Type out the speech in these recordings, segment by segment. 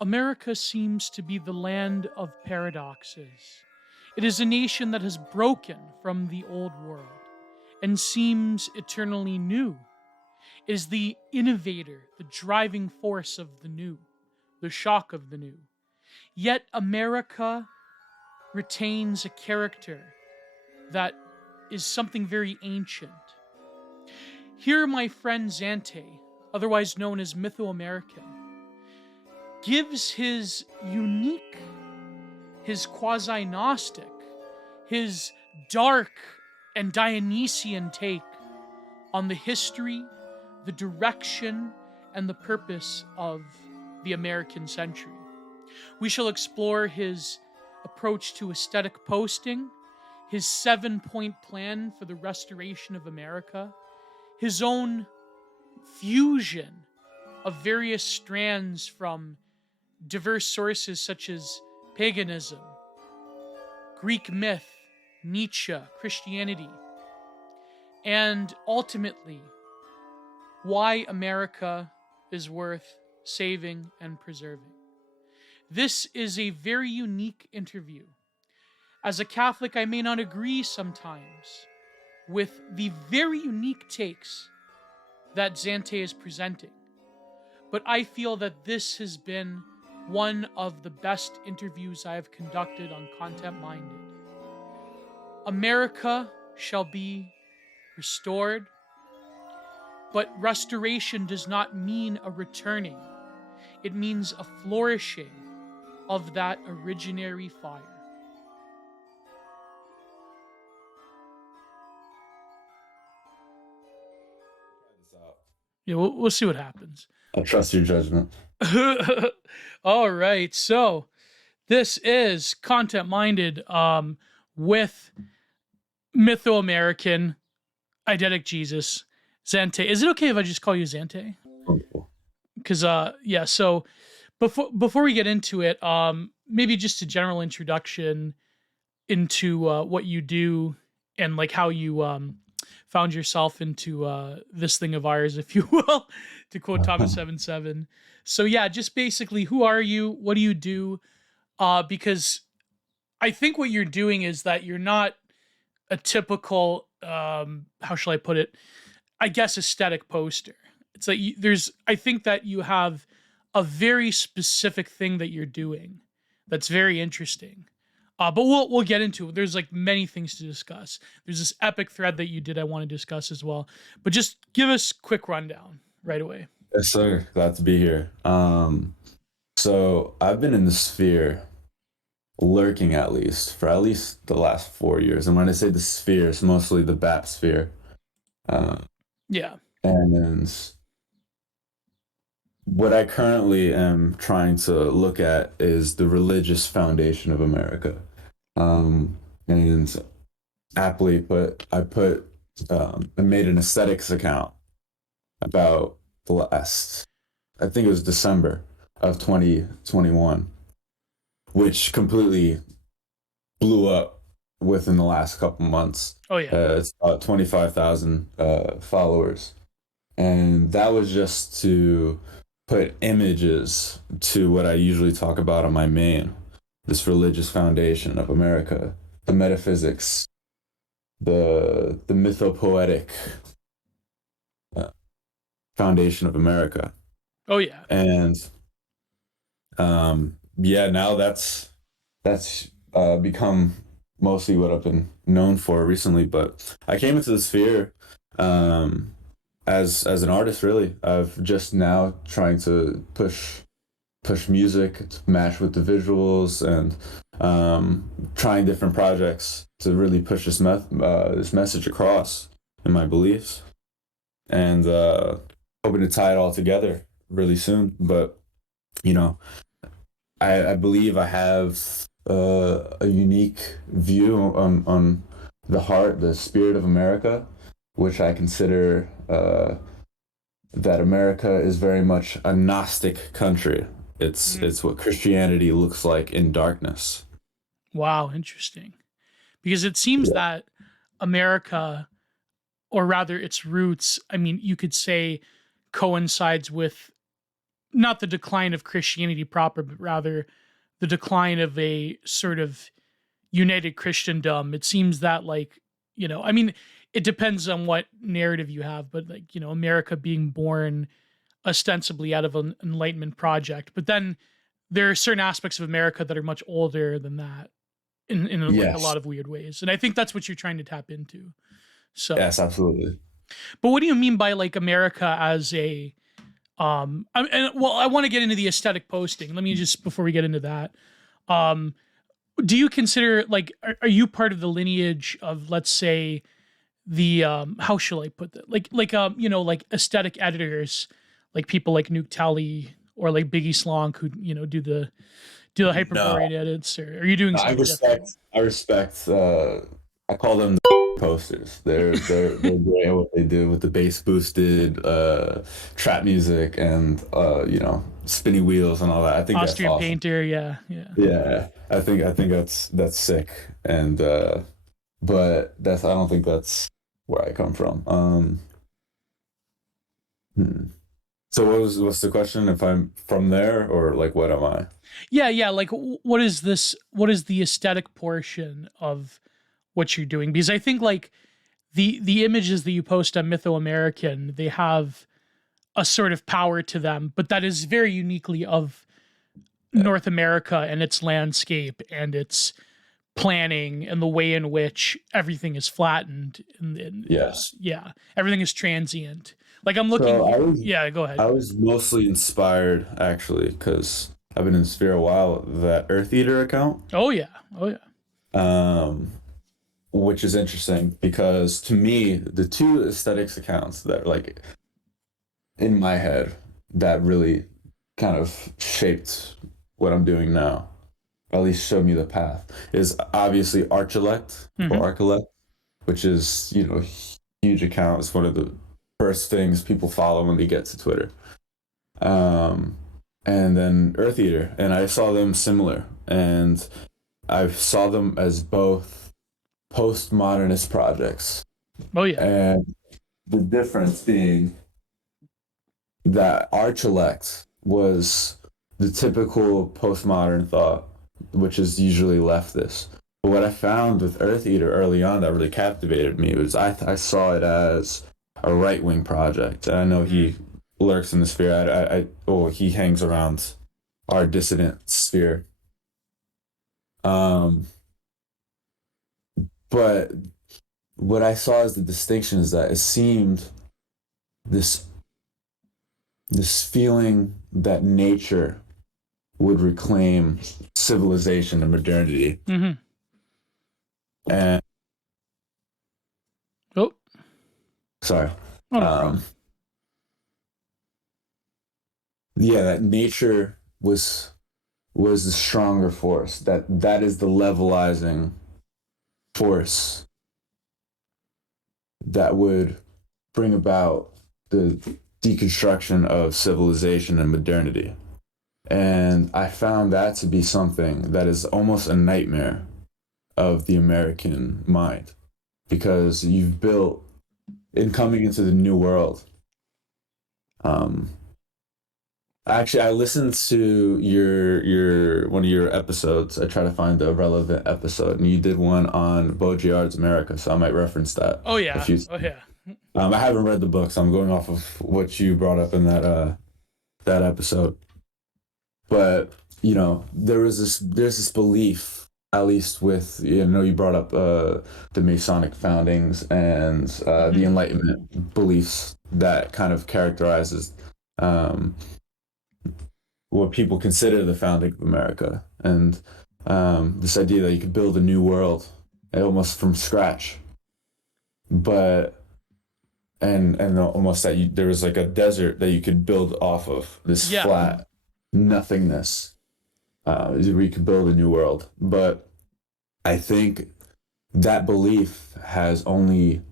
America seems to be the land of paradoxes. It is a nation that has broken from the old world and seems eternally new. It is the innovator, the driving force of the new, the shock of the new. Yet America retains a character that is something very ancient. Here, my friend Zante, otherwise known as Mytho-American, gives his unique, his quasi-Gnostic, his dark and Dionysian take on the history, the direction, and the purpose of the American century. We shall explore his approach to aesthetic posting, his 7-point plan for the restoration of America, his own fusion of various strands from diverse sources such as paganism, Greek myth, Nietzsche, Christianity, and ultimately, why America is worth saving and preserving. This is a very unique interview. As a Catholic, I may not agree sometimes with the very unique takes that Zante is presenting, but I feel that this has been one of the best interviews I have conducted on Content Minded. America shall be restored, but restoration does not mean a returning. It means a flourishing of that originary fire. Yeah, we'll see what happens. I trust your judgment. All right, so this is Content Minded with Mytho-American, Eidetic Jesus, Zante. Is it okay if I just call you Zante? Because yeah, so before we get into it, maybe just a general introduction into what you do and like how you found yourself into this thing of ours, if you will, to quote Thomas 7:7. So yeah, just basically, who are you? What do you do? Because I think what you're doing is that you're not a typical, how shall I put it? I guess aesthetic poster. It's like I think that you have a very specific thing that you're doing that's very interesting. But we'll get into it. There's like many things to discuss. There's this epic thread that you did I want to discuss as well. But just give us a quick rundown right away. Yes, sir. Glad to be here. So I've been in the sphere lurking for at least the last 4 years. And when I say the sphere, it's mostly the bat sphere. Yeah. And what I currently am trying to look at is the religious foundation of America. And aptly put, I made an aesthetics account about the last, I think it was December of 2021, which completely blew up within the last couple months. Oh yeah. It's about 25,000 followers. And that was just to put images to what I usually talk about on my main, this religious foundation of America, the metaphysics, the mythopoetic foundation of America. Oh yeah. And yeah, now that's become mostly what I've been known for recently. But I came into the sphere as an artist, really. I've just now trying to push music to match with the visuals, and trying different projects to really push this message across in my beliefs, and hoping to tie it all together really soon. But you know, I believe I have a unique view on the heart, the spirit of America, which I consider that America is very much a Gnostic country. It's what Christianity looks like in darkness. Wow, interesting. Because it seems that America, or rather its roots, I mean, you could say coincides with not the decline of Christianity proper, but rather the decline of a sort of united Christendom. It seems that, like, I mean, it depends on what narrative you have, but, like, America being born ostensibly out of an Enlightenment project, but then there are certain aspects of America that are much older than that in like a lot Yes. of weird ways. And I think that's what you're trying to tap into. So, Yes, absolutely. but what do you mean by like America as a I want to get into the aesthetic posting. Let me just, before we get into that, um do you consider, like, are you part of the lineage of, let's say, the how shall I put that? Like aesthetic editors, like people like Nuke Tally or like Biggie Slonk, who do the No, Hyperborean edits, or are you doing I something different? respect. I respect. I call them the posters. They're great at what they do with the bass boosted trap music and spinny wheels and all that. I think that's Austrian awesome. painter, yeah, yeah. Yeah, I think that's sick. And but I don't think that's where I come from. Hmm. So what's the question? If I'm from there, or like what am I? Yeah, yeah. Like, what is this? What is the aesthetic portion of what you're doing? Because I think, like, the images that you post on Mytho-American, they have a sort of power to them, but that is very uniquely of North America and its landscape and its planning and the way in which everything is flattened and Yeah. yeah, everything is transient. Like, I'm So looking. Yeah, go ahead. I was mostly inspired actually because I've been in Sphere a while. That Earth Eater account, Oh yeah, oh yeah. um, which is interesting because to me the two aesthetics accounts that like in my head that really kind of shaped what I'm doing now, or at least showed me the path, is obviously Archelect or Hmm. Archelect, which is huge account. It's one of the first things people follow when they get to Twitter. Um, and then Earth Eater, and I saw them similar, and I saw them as both postmodernist projects, Oh yeah. and the difference being that Archelect was the typical postmodern thought, which is usually leftist. But what I found with Earth Eater early on that really captivated me was I saw it as a right wing project. And I know Mm. he lurks in the sphere. He hangs around our dissident sphere. Um, but what I saw as the distinction is that it seemed this this feeling that nature would reclaim civilization and modernity. Hmm. And Oh, sorry, oh no problem. um, yeah, that nature was the stronger force. That is the levelizing force that would bring about the deconstruction of civilization and modernity. And I found that to be something that is almost a nightmare of the American mind, because you've built in coming into the new world. Um, Actually, I listened to your one of your episodes. I try to find the relevant episode, and you did one on Baudrillard's America, so I might reference that Oh a yeah, few. oh yeah. I haven't read the book, so I'm going off of what you brought up in that episode. But there's this belief, at least with you brought up the Masonic foundings and the Hmm. Enlightenment beliefs that kind of characterizes um, what people consider the founding of America, and this idea that you could build a new world almost from scratch, but and almost that there was like a desert that you could build off of this Yeah. flat nothingness, where you could build a new world. But I think that belief has only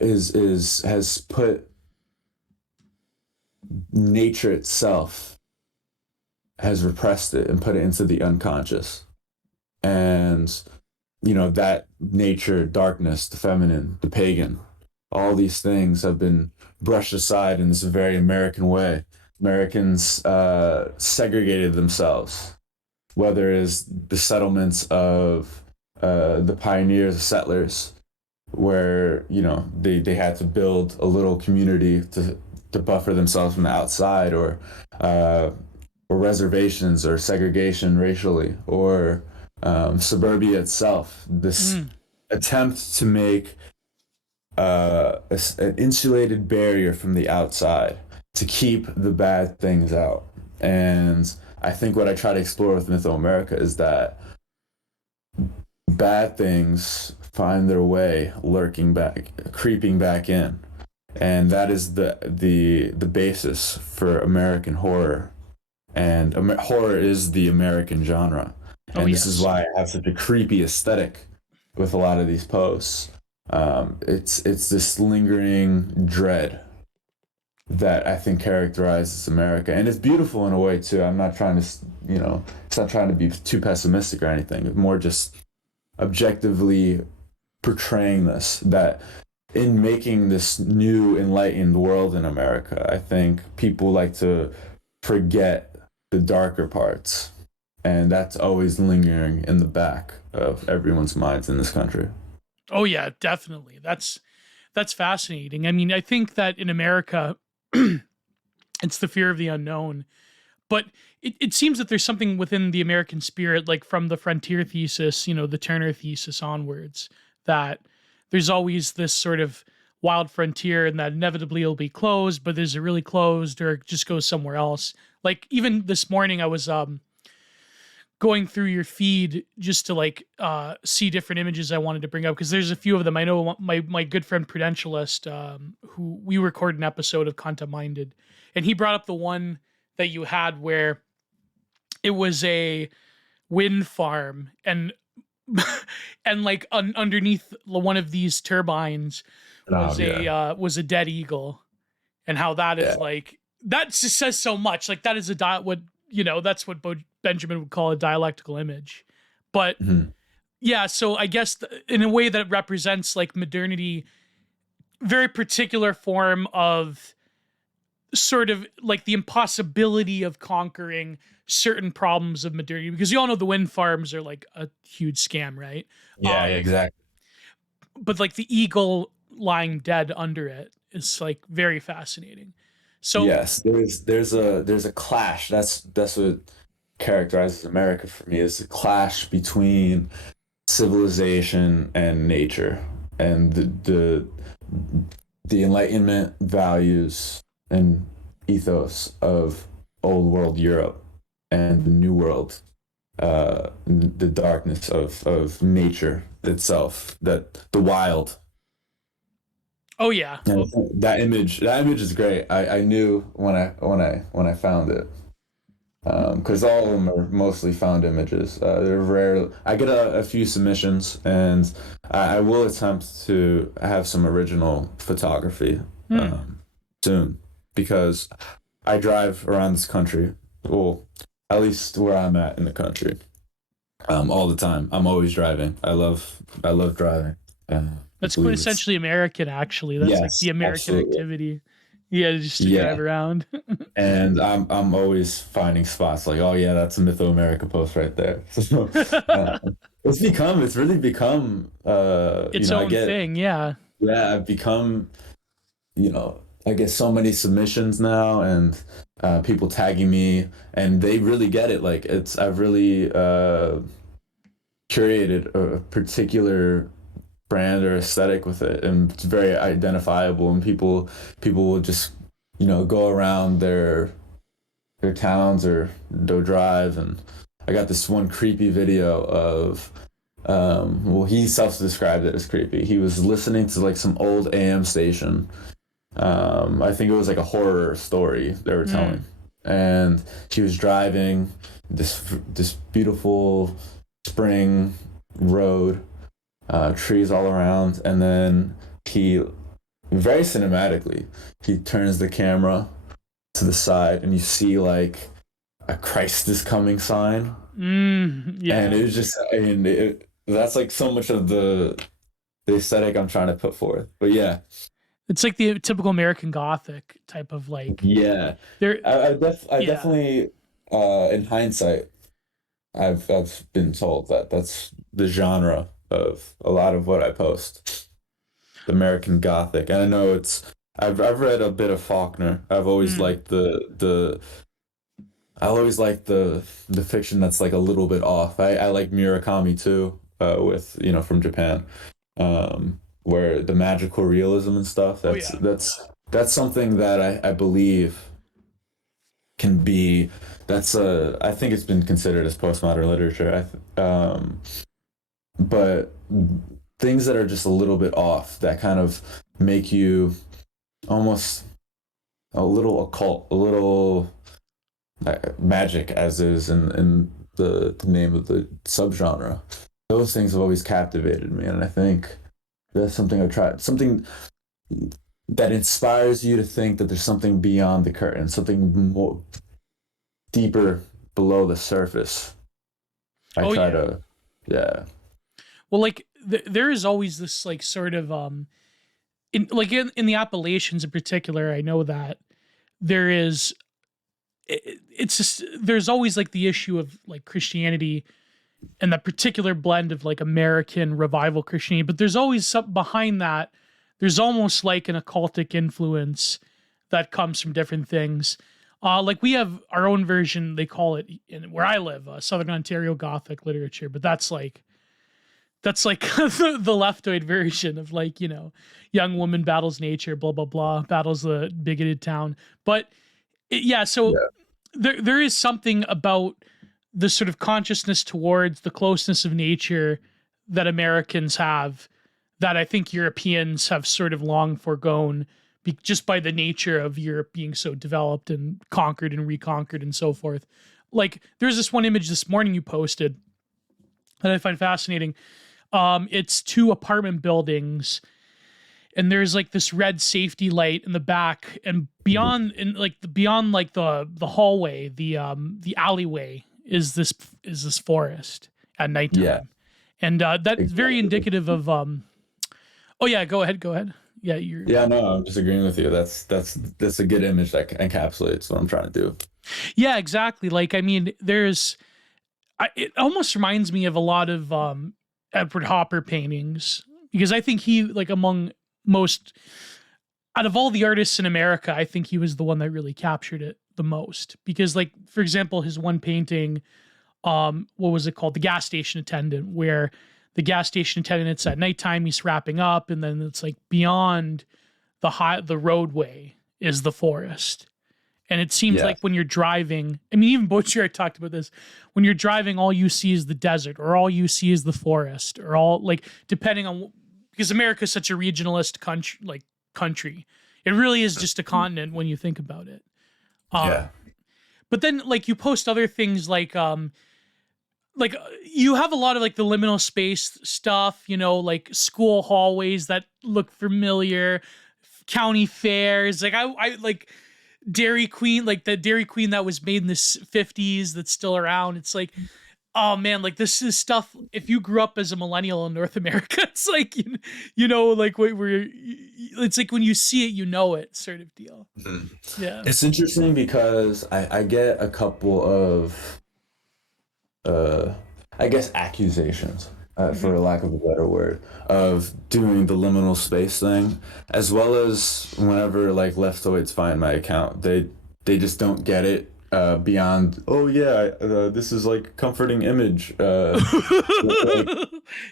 is has put nature itself, has repressed it and put it into the unconscious. And that nature, darkness, the feminine, the pagan, all these things have been brushed aside in this very American way. Americans segregated themselves, whether it's the settlements of the pioneers, the settlers, where they had to build a little community to buffer themselves from the outside, or reservations or segregation racially, or suburbia itself. This attempt to make an insulated barrier from the outside to keep the bad things out. And I think what I try to explore with Mytho-America is that bad things find their way lurking back, creeping back in. And that is the basis for American horror. And horror is the American genre. And this is why I have such a creepy aesthetic with a lot of these posts. It's this lingering dread that I think characterizes America, and it's beautiful in a way too. I'm not trying to, it's not trying to be too pessimistic or anything. More just objectively portraying this, that in making this new enlightened world in America, I think people like to forget the darker parts, and that's always lingering in the back of everyone's minds in this country. Oh yeah, definitely. That's fascinating. I mean, I think that in America, it's the fear of the unknown, but it seems that there's something within the American spirit, like from the Frontier thesis, the Turner thesis onwards, that there's always this sort of wild frontier, and that inevitably it'll be closed, but is it really closed, or it just goes somewhere else? Like even this morning, I was going through your feed just to see different images I wanted to bring up, because there's a few of them. I know my good friend Prudentialist, who we recorded an episode of Content Minded, and he brought up the one that you had where it was a wind farm, and underneath one of these turbines was a dead eagle, and how that is that just says so much. Like that is that's what Benjamin would call a dialectical image. But yeah, so I guess in a way that represents like modernity, very particular form of sort of like the impossibility of conquering certain problems of modernity, because you all know the wind farms are like a huge scam, right? Yeah, exactly. But like the eagle lying dead under it is like very fascinating. So yes, there's a clash. That's what characterizes America for me, is the clash between civilization and nature, and the Enlightenment values and ethos of old world Europe, and the new world, the darkness of nature itself, that the wild. Oh yeah, that image is great. I knew when I found it, because all of them are mostly found images. They're rare. I get a few submissions, and I will attempt to have some original photography soon, because I drive around this country, well, at least where I'm at in the country, all the time. I'm always driving. I love driving. That's quintessentially American, actually. That's like the American activity. Yeah, just to drive around. And I'm always finding spots like, oh yeah, that's a Mytho-America post right there. So it's really become its own thing. Yeah. Yeah, I've become, I get so many submissions now, and people tagging me, and they really get it. Like I've really curated a particular brand or aesthetic with it, and it's very identifiable, and people will just go around their towns or they'll drive, and I got this one creepy video of he self-described it as creepy. He was listening to like some old AM station. I think it was like a horror story they were telling, and he was driving this beautiful spring road, trees all around, and then he very cinematically he turns the camera to the side, and you see like a Christ is coming sign. Yeah. And it was just, that's like so much of the aesthetic I'm trying to put forth. But yeah, It's like the typical American Gothic type of like Yeah, there. I Yeah. definitely, in hindsight, I've been told that that's the genre of a lot of what I post, the American Gothic. And I know I've read a bit of Faulkner. Mm. I always like the fiction that's like a little bit off. I like Murakami too, with from Japan, where the magical realism and stuff. Oh That's yeah. that's that's something that I believe can be. I think it's been considered as postmodern literature. But things that are just a little bit off that kind of make you almost a little occult, a little magic, as is in the name of the subgenre. Those things have always captivated me, and I think that's something I've tried. Something that inspires you to think that there's something beyond the curtain, something more deeper below the surface. I Oh try yeah. to, yeah, Well, like there is always this like sort of in like in the Appalachians in particular, I know that there is it's just there's always like the issue of like Christianity and that particular blend of like American revival Christianity, but there's always something behind that. There's almost like an occultic influence that comes from different things. Like we have our own version, they call it in where I live, Southern Ontario Gothic literature, but that's like the leftoid version of like young woman battles nature, blah blah blah, battles the bigoted town. But yeah, so yeah, there is something about the sort of consciousness towards the closeness of nature that Americans have that I think Europeans have sort of long foregone just by the nature of Europe being so developed and conquered and reconquered and so forth. Like there's this one image this morning you posted that I find fascinating. It's two apartment buildings and there's like this red safety light in the back and beyond like the hallway, the alleyway is this forest at yeah, nighttime. And that's very exactly. indicative of oh yeah, go ahead. Yeah, you're Yeah, no, I'm just agreeing with you. That's a good image that encapsulates what I'm trying to do. yeah, exactly. Like I mean, it almost reminds me of a lot of Edward Hopper paintings because I think he like among most out of all the artists in America, I think he was the one that really captured it the most. Because, like, for example, his one painting, what was it called? The gas station attendant, where the gas station attendant, it's at nighttime, he's wrapping up, and then it's like beyond the roadway is the forest. And it seems Yeah, like when you're driving, I mean, even Butcher talked about this. When you're driving, all you see is the desert, or all you see is the forest, or all like depending on because America is such a regionalist country. It really is just a continent when you think about it. yeah, Um, but then like you post other things you have a lot of like the liminal space stuff, like school hallways that look familiar, county fairs. Like I like Dairy Queen, like the Dairy Queen that was made in the 50s that's still around. It's like, oh man, like this is stuff. If you grew up as a millennial in North America, it's like like where it's like when you see it, it sort of deal. Mhm. Yeah. It's interesting because I get a couple of uh I guess accusations, Mhm. for lack of a better word, of doing the liminal space thing, as well as whenever like leftoids find my account, they just don't get it, beyond, oh yeah, this is like comforting image, like,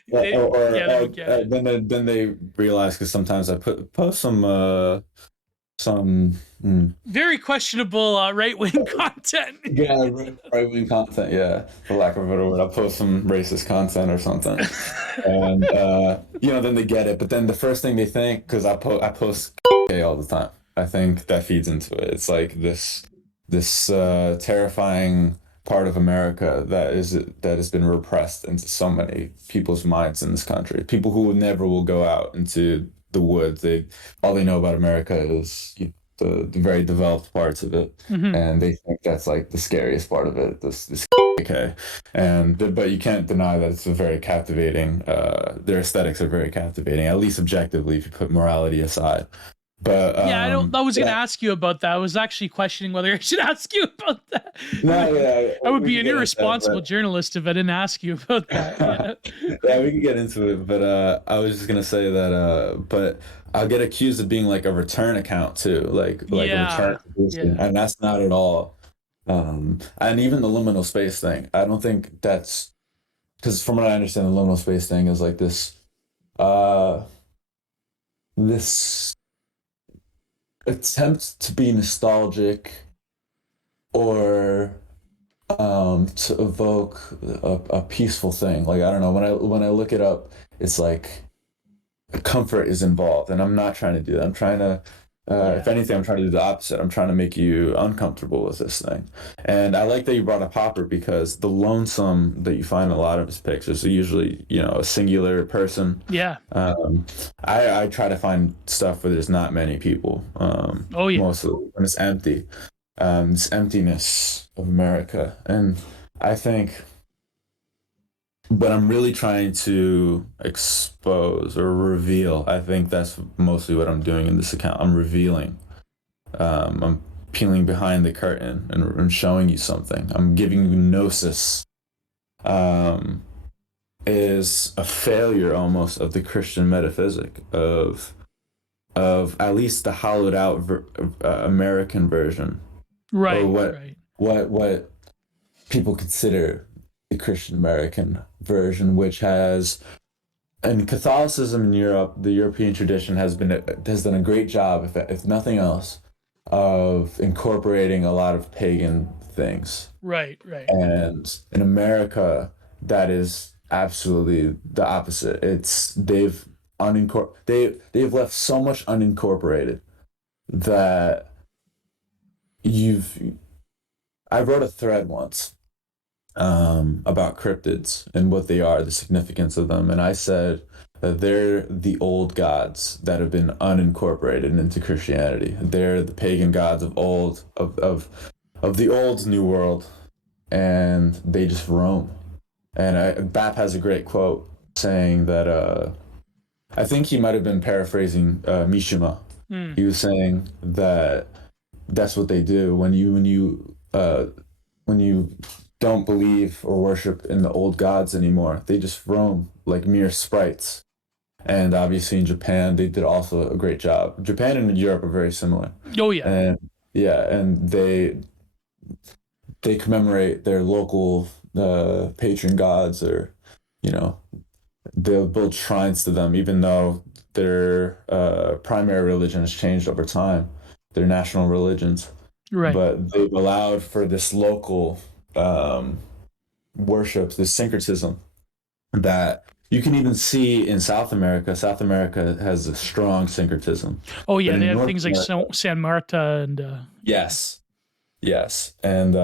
Yeah, they don't get it. then they realize, because sometimes I post some Very questionable right wing content. yeah, right wing content, yeah, for lack of a better word. I'll post some racist content or something, and then they get it. But then the first thing they think, because I post all the time, I think that feeds into it. It's like this terrifying part of America that has been repressed into so many people's minds in this country. People who never will go out into the woods. All they know about America is the very developed parts of it, Mhm. and they think that's like the scariest part of it. This okay, but you can't deny that it's a very captivating. Their aesthetics are very captivating, at least objectively, if you put morality aside. But Yeah, I was gonna ask you about that. I was actually questioning whether I should ask you about that. no, yeah, I would we be can an get into irresponsible that, journalist if I didn't ask you about that. Yeah. yeah, we can get into it, but I was just gonna say that but I'll get accused of being like a return account too, like a return Yeah. producing, Yeah. and that's not at all. And even the liminal space thing, I don't think that's because from what I understand, the liminal space thing is like uh this attempt to be nostalgic or to evoke a peaceful thing. Like I don't know, when I look it up, it's like comfort is involved, and I'm not trying to do that. I'm trying to, if Yeah. anything, I'm trying to do the opposite. I'm trying to make you uncomfortable with this thing. And I like that you brought up Hopper because the lonesome that you find in a lot of his pictures are usually, a singular person. Yeah. I try to find stuff where there's not many people, Oh yeah. mostly when it's empty, this emptiness of America. And I think what I'm really trying to expose or reveal, I think that's mostly what I'm doing in this account. I'm revealing. I'm peeling behind the curtain and showing you something. I'm giving you Gnosis. Um, is a failure almost of the Christian metaphysic of at least the hollowed out American version, or Right. what Right. what people consider the Christian American version, which has, and Catholicism in Europe, the European tradition has done a great job, if nothing else, of incorporating a lot of pagan things. Right. Right. And in America, that is absolutely the opposite. It's they've left so much unincorporated that you've I wrote a thread once about cryptids and what they are, the significance of them. And I said that they're the old gods that have been unincorporated into Christianity. They're the pagan gods of old, of the old New World, and they just roam. And Bap has a great quote saying that I think he might have been paraphrasing Mishima. Hmm. He was saying that that's what they do when you don't believe or worship in the old gods anymore. They just roam like mere sprites. And obviously in Japan, they did also a great job. Japan and Europe are very similar. Oh yeah. And yeah, and they commemorate their local patron gods, or you know they'll build shrines to them, even though their primary religion has changed over time, their national religions. Right. But they've allowed for this local um, worship, this syncretism that you can even see in South America. South America has a strong syncretism. Oh But yeah. They in have North things like America, San Marta, and yes, yes. And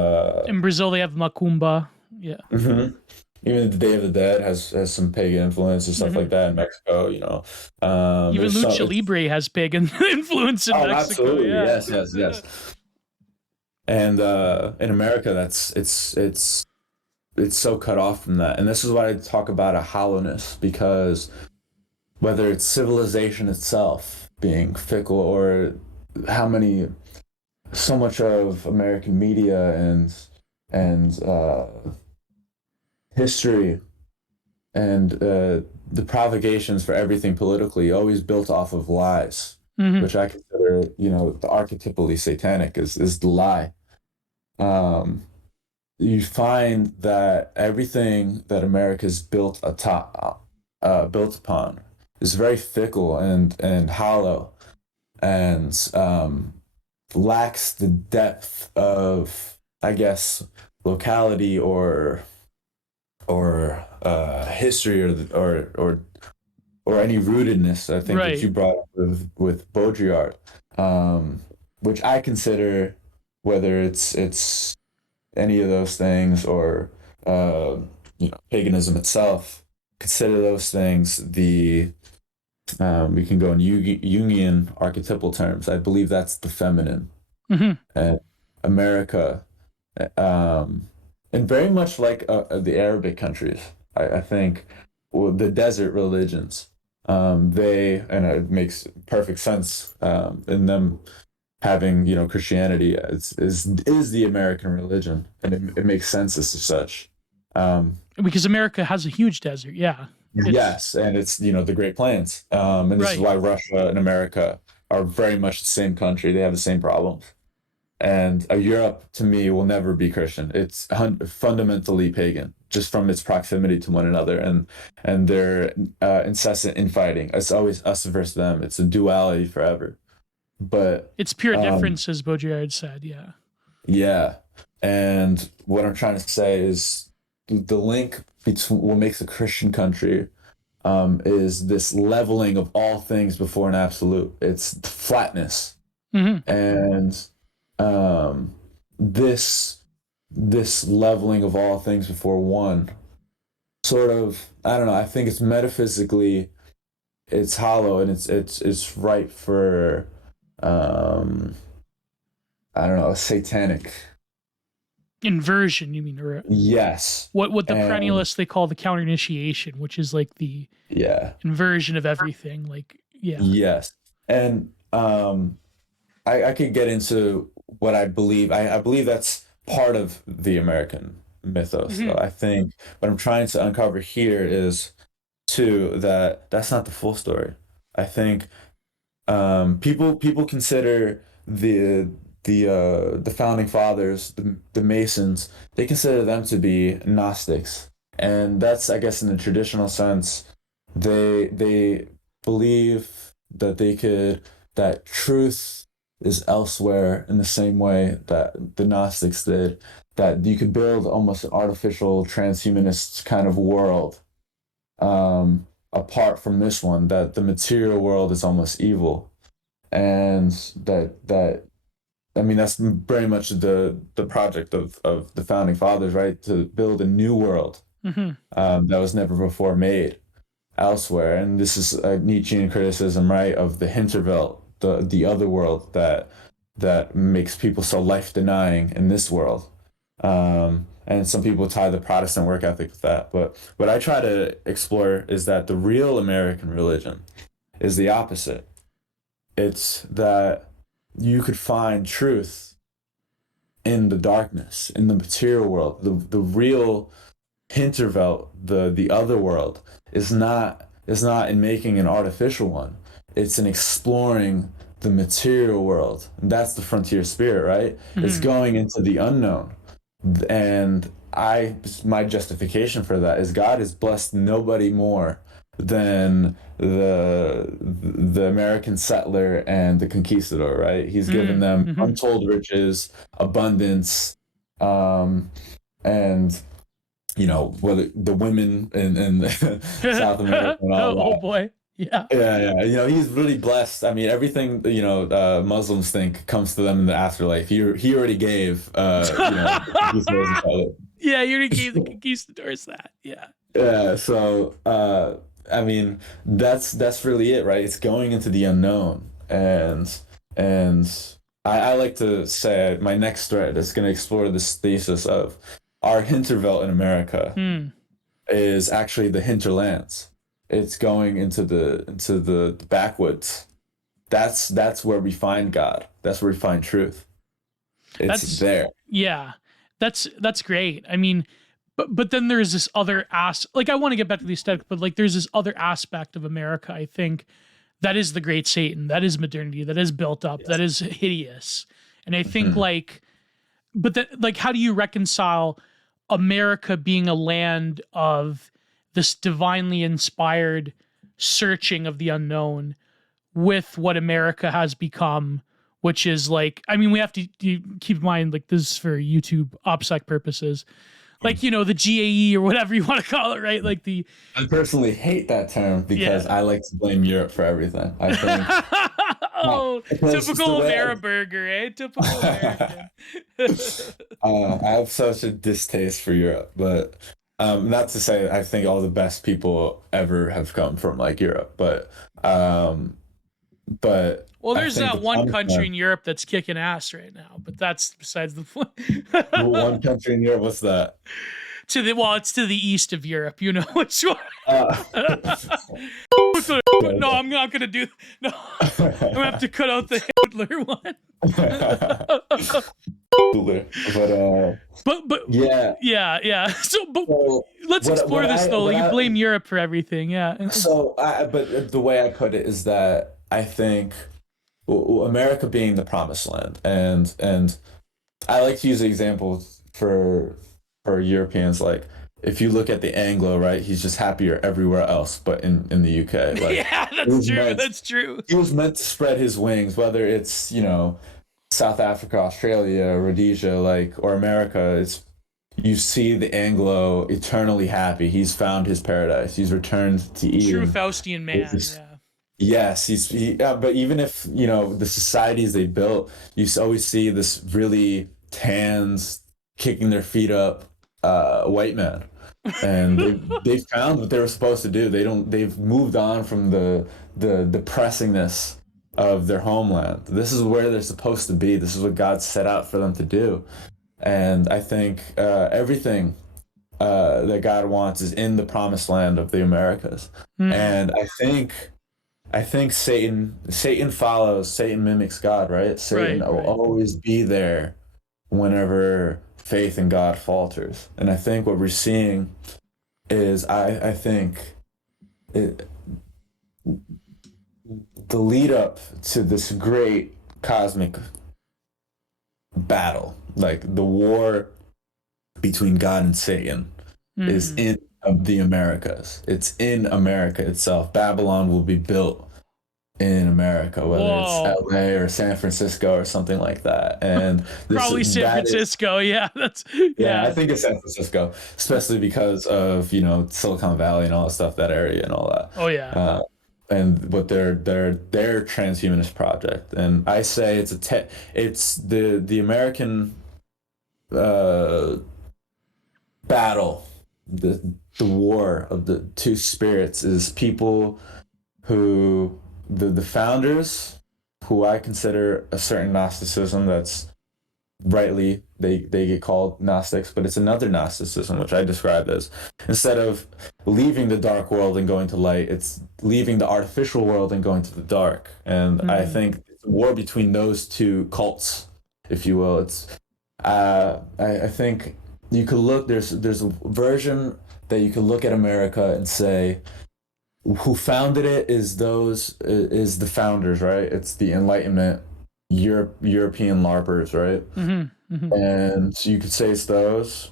in Brazil they have Macumba. Yeah. mhm. Even the Day of the Dead has some pagan influence and stuff Hmm. like that in Mexico. Even There's lucha so libre has pagan influence in oh, Mexico. absolutely, Yeah. yes, yes, yes. And in America, it's so cut off from that. And this is why I talk about a hollowness, because whether it's civilization itself being fickle, or how many so much of American media and history and the provocations for everything politically always built off of lies, Hmm. which I consider, the archetypally satanic is the lie. Um, you find that everything that America's built upon is very fickle and hollow, and lacks the depth of, I guess, locality or history, or any rootedness. I think that Right. you brought up with Baudrillard, which I consider, whether it's any of those things, or paganism itself, consider those things the we can go in Jungian archetypal terms. I believe that's the feminine, Hmm. and America, and very much like the Arabic countries. I think, well, the desert religions. and it makes perfect sense in them having, Christianity is the American religion, and it makes sense as such. Because America has a huge desert. Yeah. Yes, and it's, the Great Plains. And this is Right. why Russia and America are very much the same country. They have the same problems. And Europe, to me, will never be Christian. It's fundamentally pagan, just from its proximity to one another and their incessant infighting. It's always us versus them. It's a duality forever. But it's pure difference, as Baudrillard said. Yeah. Yeah, and what I'm trying to say is the link between what makes a Christian country is this leveling of all things before an absolute. It's flatness, and this leveling of all things before one sort of, I don't know, I think it's metaphysically, it's hollow, and it's ripe for I don't know, a satanic inversion, you mean? Or yes, what the perennialists they call the counter initiation, which is like the inversion of everything. Like, yeah. Yes. And I could get into what I believe. I believe that's part of the American mythos. So I think what I'm trying to uncover here is too that that's not the full story. I think people consider the founding fathers, the Masons, they consider them to be Gnostics, and that's, I guess, in the traditional sense, they believe that truth is elsewhere in the same way that the Gnostics did, that you could build almost an artificial transhumanist kind of world apart from this one, that the material world is almost evil, and that I mean, that's very much the project of the founding fathers, right? To build a new world that was never before made elsewhere. And this is a Nietzschean criticism, right, of the Hinterwelt, the other world that makes people so life denying in this world. And some people tie the Protestant work ethic with that. But what I try to explore is that the real American religion is the opposite. It's that you could find truth in the darkness, in the material world. The real Hinterwelt, the other world, is not in making an artificial one. It's in exploring the material world. And that's the frontier spirit, right? It's going into the unknown. And my justification for that is God has blessed nobody more than the American settler and the conquistador, right? He's given them untold riches, abundance, and whether the women in South America and all that. Oh boy. Yeah. Yeah. He's really blessed. I mean, everything, Muslims think comes to them in the afterlife. He already gave, Yeah, he already gave the conquistadors that. Yeah. Yeah. So, I mean, that's really it, right? It's going into the unknown, and I like to say my next thread is going to explore this thesis of our Hinterwelt in America is actually the hinterlands. It's going into the backwoods. That's where we find God. That's where we find truth. It's there. Yeah, that's great. I mean, but then there's this other like, I want to get back to the aesthetic, but like there's this other aspect of America, I think, that is the great Satan, that is modernity, that is built up, that is hideous. And I think but that, like, how do you reconcile America being a land of this divinely inspired searching of the unknown with what America has become, which is like, I mean, we have to keep in mind, like, this is for YouTube OPSEC purposes, like, the GAE or whatever you want to call it, right? Like I personally hate that term because I like to blame Europe for everything. I think typical Ameriburger, eh? Typical American. I have such a distaste for Europe, but not to say I think all the best people ever have come from like Europe, but well, there's that one country in Europe that's kicking ass right now, but that's besides the point. One country in Europe, what's that? It's to the east of Europe, you know which one. No, I'm not gonna do. No, I'm gonna have to cut out the Hitler one. But yeah. So Let's explore this though. You blame Europe for everything, yeah. but the way I put it is that I think America being the promised land, and I like to use the example for Europeans, like if you look at the Anglo, right, he's just happier everywhere else but in the UK. Like, yeah, that's true. That's true. He was meant to spread his wings, whether it's, South Africa, Australia, Rhodesia, like, or America. It's, you see the Anglo eternally happy. He's found his paradise. He's returned to Eden. True Faustian man. Yeah. Yes, but even if, the societies they built, you always see this really tanned, kicking their feet up, white man. And they found what they were supposed to do. They've moved on from the depressingness of their homeland. This is where they're supposed to be. This is what God set out for them to do. And I think everything that God wants is in the promised land of the Americas. And I think Satan mimics God, right? Satan will always be there whenever faith in God falters. And I think what we're seeing is I think the lead up to this great cosmic battle, like the war between God and Satan, is in the Americas. It's in America itself. Babylon will be built in America, whether it's LA or San Francisco or something like that. And probably San Francisco. Yeah, I think it's San Francisco, especially because of Silicon Valley and all that stuff, that area and all that. Oh yeah. And what their transhumanist project, and I say it's the American battle, the war of the two spirits is people who the founders, who I consider a certain Gnosticism that's rightly they get called Gnostics, but it's another Gnosticism which I describe as, instead of leaving the dark world and going to light, it's leaving the artificial world and going to the dark. And I think it's a war between those two cults, if you will. It's I think you could look, there's a version that you could look at America and say, who founded it is the founders, right? It's the Enlightenment, European LARPers, right? And you could say it's those,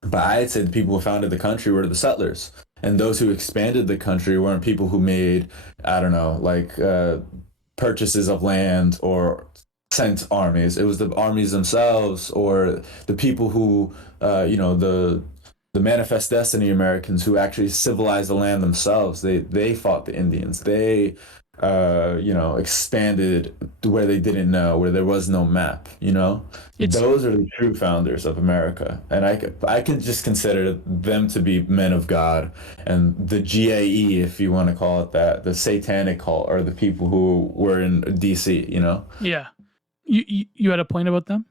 but I'd say the people who founded the country were the settlers, and those who expanded the country weren't people who made, I don't know, like purchases of land or sent armies. It was the armies themselves, or the people who the Manifest Destiny Americans who actually civilized the land themselves. They fought the Indians. They expanded where they didn't know, where there was no map. Those are the true founders of America, and I can just consider them to be men of God. And the GAE, if you want to call it that, the satanic cult, are the people who were in DC. Yeah, you had a point about them.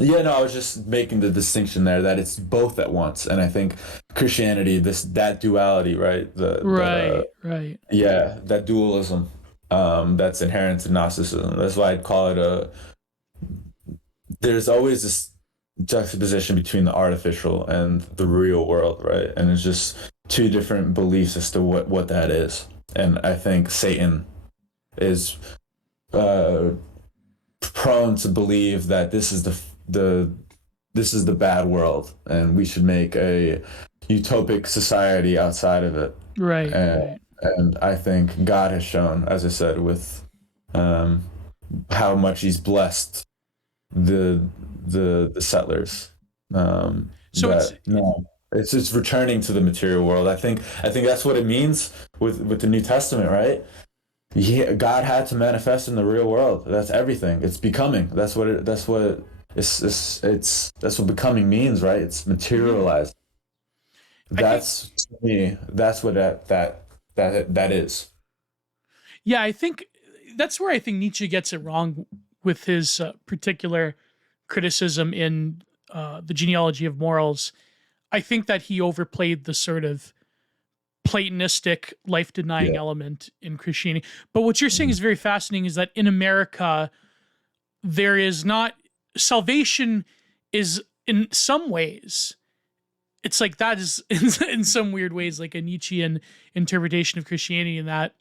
Yeah, no, I was just making the distinction there that it's both at once, and I think Christianity, that duality, right? Right. Yeah, that dualism, that's inherent to Gnosticism. That's why I'd call it there's always this juxtaposition between the artificial and the real world, right? And it's just two different beliefs as to what that is. And I think Satan is prone to believe that this is the bad world, and we should make a utopic society outside of it. Right. And I think God has shown, as I said, with how much He's blessed the settlers. It's returning to the material world. I think that's what it means with the New Testament, right? God had to manifest in the real world. That's everything. It's becoming. That's what becoming means, right? It's materialized. That's to me. That's what that is. Yeah, I think that's where I think Nietzsche gets it wrong with his particular criticism in the Genealogy of Morals. I think that he overplayed the sort of Platonistic life denying Yeah. element in Christianity. But what you're saying is very fascinating, is that in America, there is not salvation is in some ways, it's like that is in some weird ways like a Nietzschean interpretation of Christianity, in that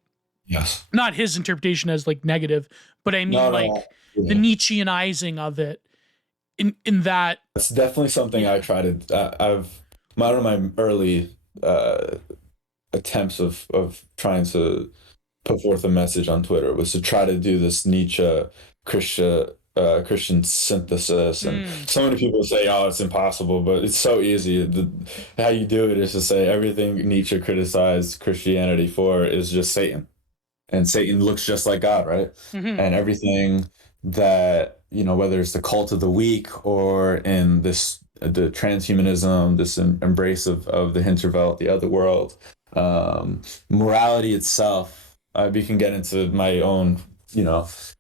Yes. not his interpretation as like negative, but I mean No, like no. the Yeah. Nietzscheanizing of it in that. It's definitely something I Yeah. try to. One of my early attempts of trying to put forth a message on Twitter was to try to do this Nietzsche Christian synthesis, and Mm. so many people say, "Oh, it's impossible," but it's so easy. How you do it is to say everything Nietzsche criticized Christianity for is just Satan, and Satan looks just like God, right? Hmm. And everything that, whether it's the cult of the weak or in the transhumanism, this embrace of the Hinterwelt, the other world, morality itself. We can get into my own,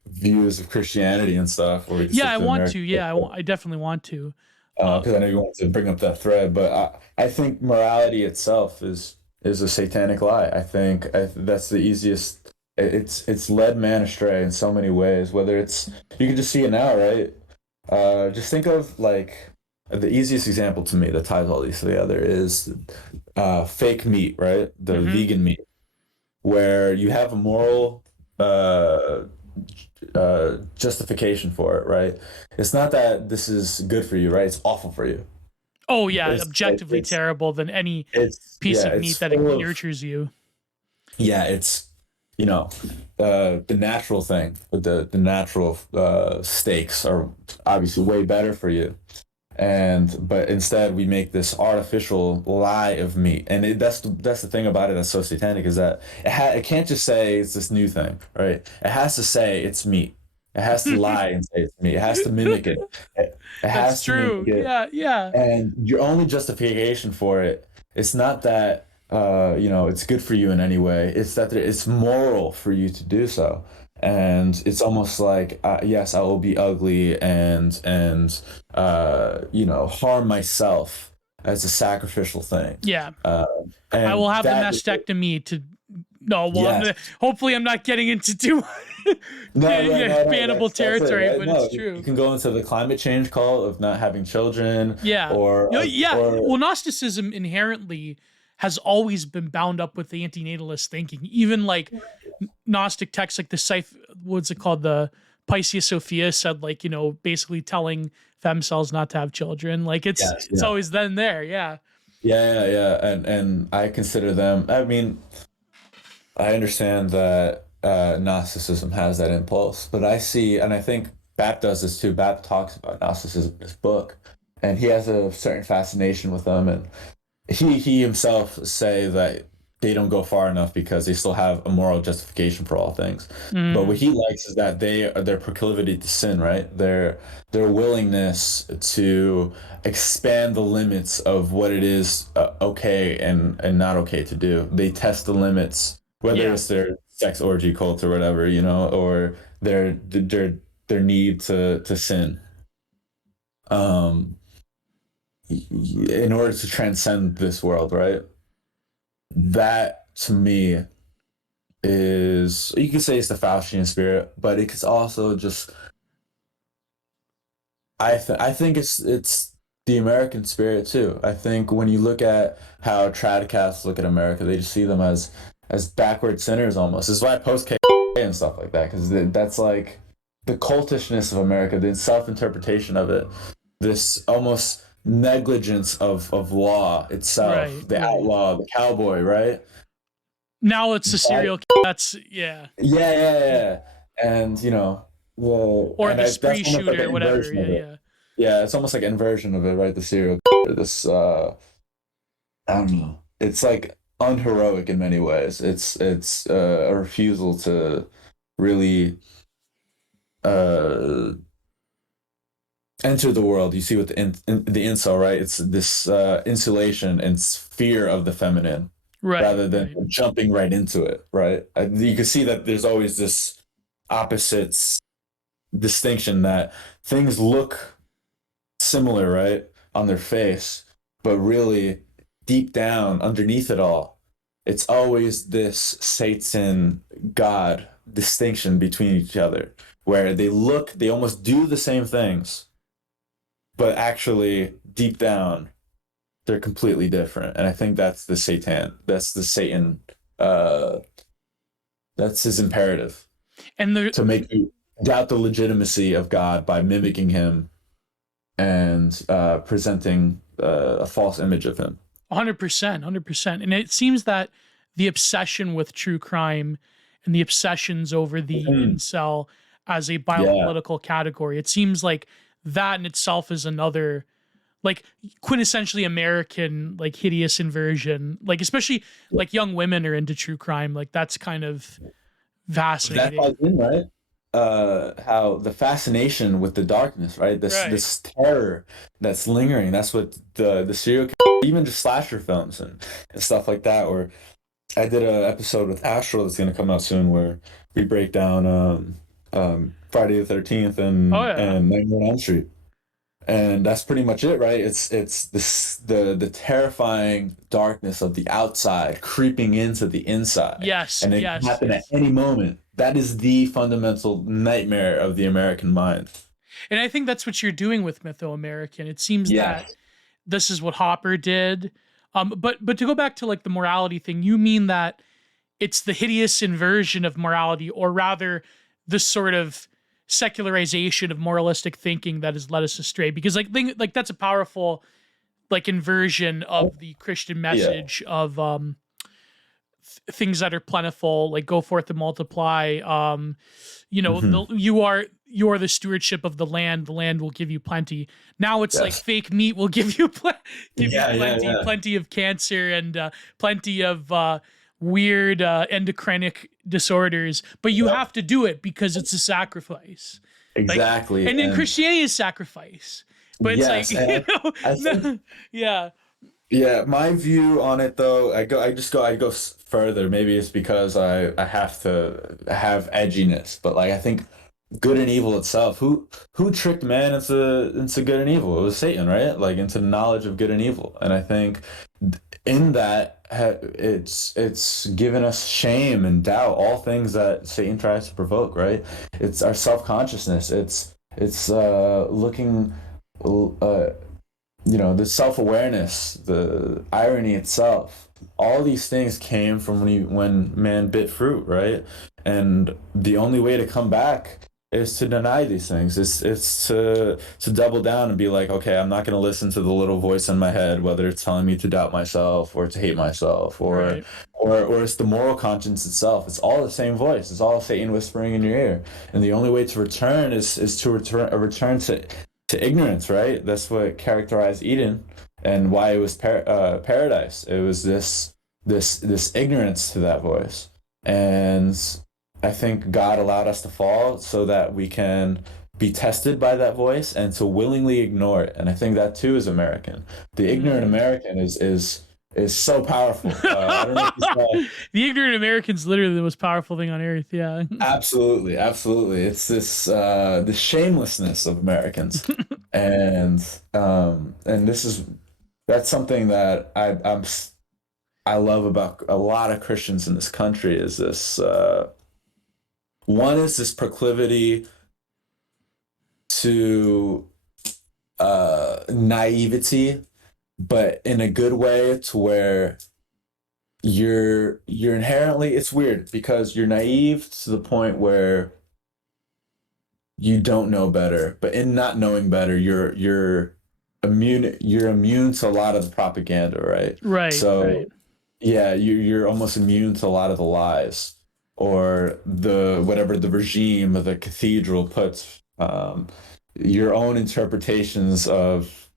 views of Christianity and stuff, or we can Yeah, stick I to want to. American Yeah, culture, I definitely want to. because I know you want to bring up that thread, but I think morality itself is a satanic lie. That's the easiest. It's led man astray in so many ways. Whether it's, you can just see it now, right? Just think of like the easiest example to me that ties all these together is fake meat, right? The Hmm. vegan meat, where you have a moral uh, justification for it, right? It's not that this is good for you, right? It's awful for you. Oh yeah, It's like objectively terrible than any it's piece yeah, of it's meat that full of nurtures you. yeah, it's you know, the natural thing, the natural steaks are obviously way better for you. But instead we make this artificial lie of meat, and that's the thing about it that's so satanic, is that it can't just say it's this new thing, right? It has to say it's meat. It has to lie and say it's meat. It has to mimic it. It That's has to mimic true. it. Yeah, yeah. And your only justification for it, it's not that it's good for you in any way. It's that it's moral for you to do so. And it's almost like, yes, I will be ugly and harm myself as a sacrificial thing. Yeah. Uh, I will and have the that, mastectomy to. No, well, yes. hopefully I'm not getting into too No, no, yeah, no, no. bannable That's it, territory, right? but No, it's you true. can go into the climate change call of not having children, Yeah. or Yeah. or Well, Gnosticism inherently has always been bound up with the antinatalist thinking. Even like Gnostic texts like what's it called? The Pythia Sophia said, like, basically telling fem cells not to have children. Like yes, it's yeah. always then there. Yeah. Yeah. And I consider them. I mean, I understand that Gnosticism has that impulse, but I see, and I think Bap does this too. Bap talks about Gnosticism in his book, and he has a certain fascination with them, and he himself say that they don't go far enough because they still have a moral justification for all things. But what Mm. he likes is that their proclivity to sin, right? Their willingness to expand the limits of what it is okay and not okay to do. They test the limits, whether Yeah. it's their sex orgy cult or whatever, or their need to sin. Um, in order to transcend this world, right? That to me is, you could say it's the Faustian spirit, but it could also just, I think it's the American spirit too. I think when you look at how tradcasts look at America, they just see them as backward sinners almost. This is why post K and stuff like that, because that's like the cultishness of America, the self-interpretation of it, this almost negligence of law itself, Right. the Right. outlaw, the cowboy, right? Now it's a That, serial. That's yeah. yeah. And Or the that's spree almost like shooter, an whatever. inversion Yeah. of it. Yeah. Yeah, it's almost like an inversion of it, right? The serial this I don't know. It's like unheroic in many ways. It's a refusal to really uh enter the world. You see with the incel, right? It's this insulation and fear of the feminine Right. rather than Right. jumping right into it, right? You can see that there's always this opposites distinction, that things look similar, right, on their face, but really deep down underneath it all, it's always this Satan God distinction between each other, where they almost do the same things, but actually deep down they're completely different. And I think that's the Satan, uh, that's his imperative, And the to make you doubt the legitimacy of God by mimicking him and presenting a false image of him. 100%, 100%. And it seems that the obsession with true crime and the obsessions over the Mhm. incel as a Yeah. biopolitical category, it seems like that in itself is another, like, quintessentially American, like, hideous inversion. Like, especially like young women are into true crime. Like, that's kind of That fascinating. ties in, right? How the fascination with the darkness, right? Right. This terror that's lingering. That's what the serial, even just slasher films and stuff like that. Or I did a episode with Astral that's gonna come out soon where we break down Friday the 13th Oh yeah. and Nightmare on Elm Street. And that's pretty much it, right? It's the terrifying darkness of the outside creeping into the inside, Yes, and it can yes, happen at yes. any moment. That is the fundamental nightmare of the American mind. And I think that's what you're doing with Mytho-American. It seems Yeah. that this is what Hopper did. But to go back to like the morality thing, you mean that it's the hideous inversion of morality, or rather, the sort of secularization of moralistic thinking that has led us astray. Because like that's a powerful like inversion of the Christian Yeah. message of things that are plentiful, like go forth and multiply. Hmm. You are the stewardship of the land will give you plenty. Now it's like Yes. fake meat will give you give you Yeah, yeah, plenty, yeah. plenty of cancer and plenty of weird endocrinic disorders, but you Yep. have to do it because it's a sacrifice. Like, Exactly. and then And Christianity is sacrifice, but it's like yes, and I think yeah, yeah, my view on it though, I go further. Maybe it's because I have to have edginess, but like I think good and evil itself. Who tricked man into good and evil? It was Satan, right? Like into the knowledge of good and evil. And I think in that it's given us shame and doubt, all things that Satan tries to provoke, right? It's our self-consciousness. It's looking the self-awareness, the irony itself, all these things came from when man bit fruit, right? And the only way to come back is to deny these things. It's to double down and be like, okay, I'm not going to listen to the little voice in my head, whether it's telling me to doubt myself or to hate myself, right. or it's the moral conscience itself. It's all the same voice. It's all Satan whispering in your ear. And the only way to return is to return to ignorance, right? That's what characterized Eden and why it was paradise. It was this ignorance to that voice, and I think God allowed us to fall so that we can be tested by that voice and to willingly ignore it. And I think that too is American. The ignorant Mm. American is so powerful. I don't know if you saw. The ignorant American's literally the most powerful thing on earth. Yeah. Absolutely, absolutely. It's this shamelessness of Americans, and this is that's something that I love about a lot of Christians in this country is this one is this proclivity to naivety, but in a good way, to where you're inherently, it's weird because you're naive to the point where you don't know better, but in not knowing better, you're immune to a lot of the propaganda, right? Right, right. So yeah, you're almost immune to a lot of the lies or the whatever the regime of the cathedral puts your own interpretations of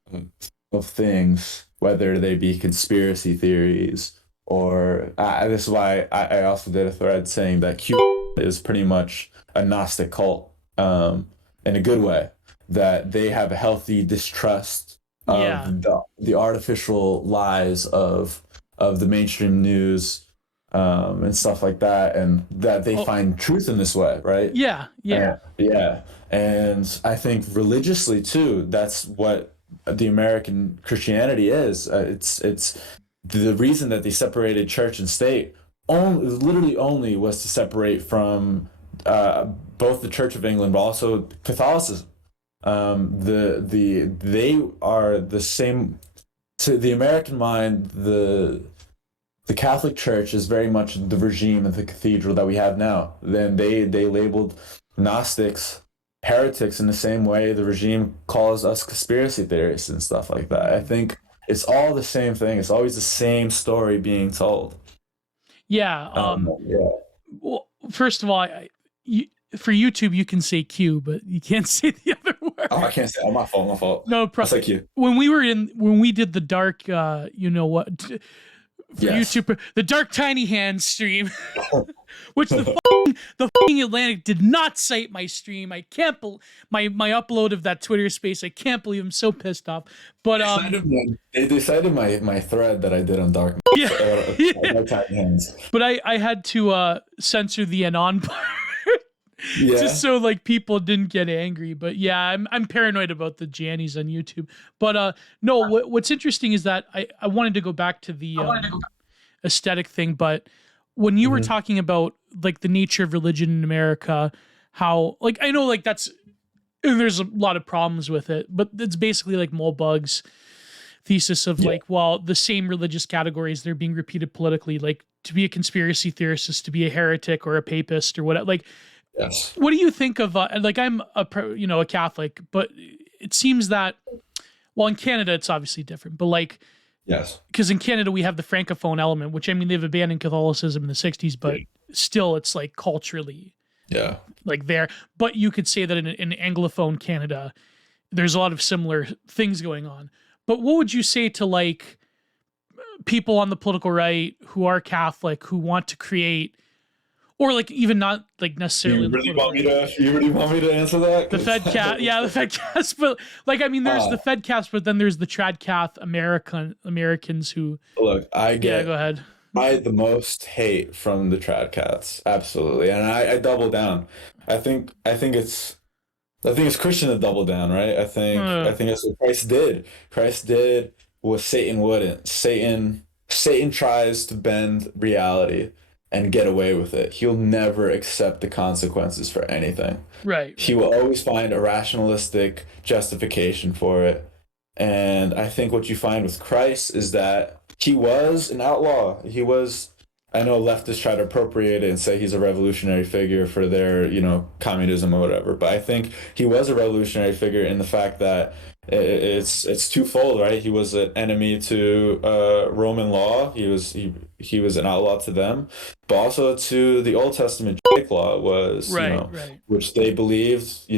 things, whether they be conspiracy theories or this is why I also did a thread saying that Q is pretty much a Gnostic cult, in a good way, that they have a healthy distrust of Yeah. the artificial lies of the mainstream news, and stuff like that, and that they Oh, find truth in this way, right? yeah, yeah. Yeah, and I think religiously too, that's what the American Christianity is. It's the reason that they separated church and state literally only was to separate from both the Church of England, but also Catholicism. They are the same to the American mind. The Catholic Church is very much the regime of the cathedral that we have now. Then they labeled Gnostics heretics in the same way the regime calls us conspiracy theorists and stuff like that. I think it's all the same thing. It's always the same story being told. Yeah. Yeah. Well, first of all, for YouTube you can say Q, but you can't say the other word. Oh, I can't say. Oh, my fault. My fault. No problem. It's like you. When we did the dark, you know what? For Yes. YouTube, the Dark Tiny Hands stream, which the fucking Atlantic did not cite my stream. I can't my upload of that Twitter space. I can't believe I'm so pissed off. But They cited my thread that I did on Dark. Yeah. Dark Tiny Hands. But I had to censor the anon part. Yeah. Just so like people didn't get angry. But yeah, I'm paranoid about the Jannies on YouTube. But no, what's interesting is that I wanted to go back to the aesthetic thing, but when you were talking about like the nature of religion in America, how like I know like and there's a lot of problems with it, but it's basically like Mulbug's thesis of like, well, the same religious categories, they're being repeated politically. Like to be a conspiracy theorist is to be a heretic or a papist or whatever. Like, Yes. what do you think of like I'm a Catholic, but it seems that well in Canada it's obviously different, but like Yes. because in Canada we have the francophone element, which I mean they've abandoned Catholicism in the 60s, but still it's like culturally like there. But you could say that in Anglophone Canada there's a lot of similar things going on. But what would you say to like people on the political right who are Catholic who want to create, or like even not like necessarily. You really want me to answer that? The FedCast, yeah, the FedCast, but like I mean, there's the FedCast, but then there's the Tradcath Americans who. Look, I get. Yeah, go ahead. I the most hate from the Tradcats, absolutely, and I double down. I think it's Christian to double down, right? I think that's what Christ did. Christ did what Satan wouldn't. Satan tries to bend reality and get away with it. He'll never accept the consequences for anything. Right. He will always find a rationalistic justification for it. And I think what you find with Christ is that he was an outlaw. I know leftists try to appropriate it and say he's a revolutionary figure for their, communism or whatever. But I think he was a revolutionary figure in the fact that it's twofold, right? He was an enemy to Roman law. He was an outlaw to them, but also to the Old Testament Judaic law was, which they believed,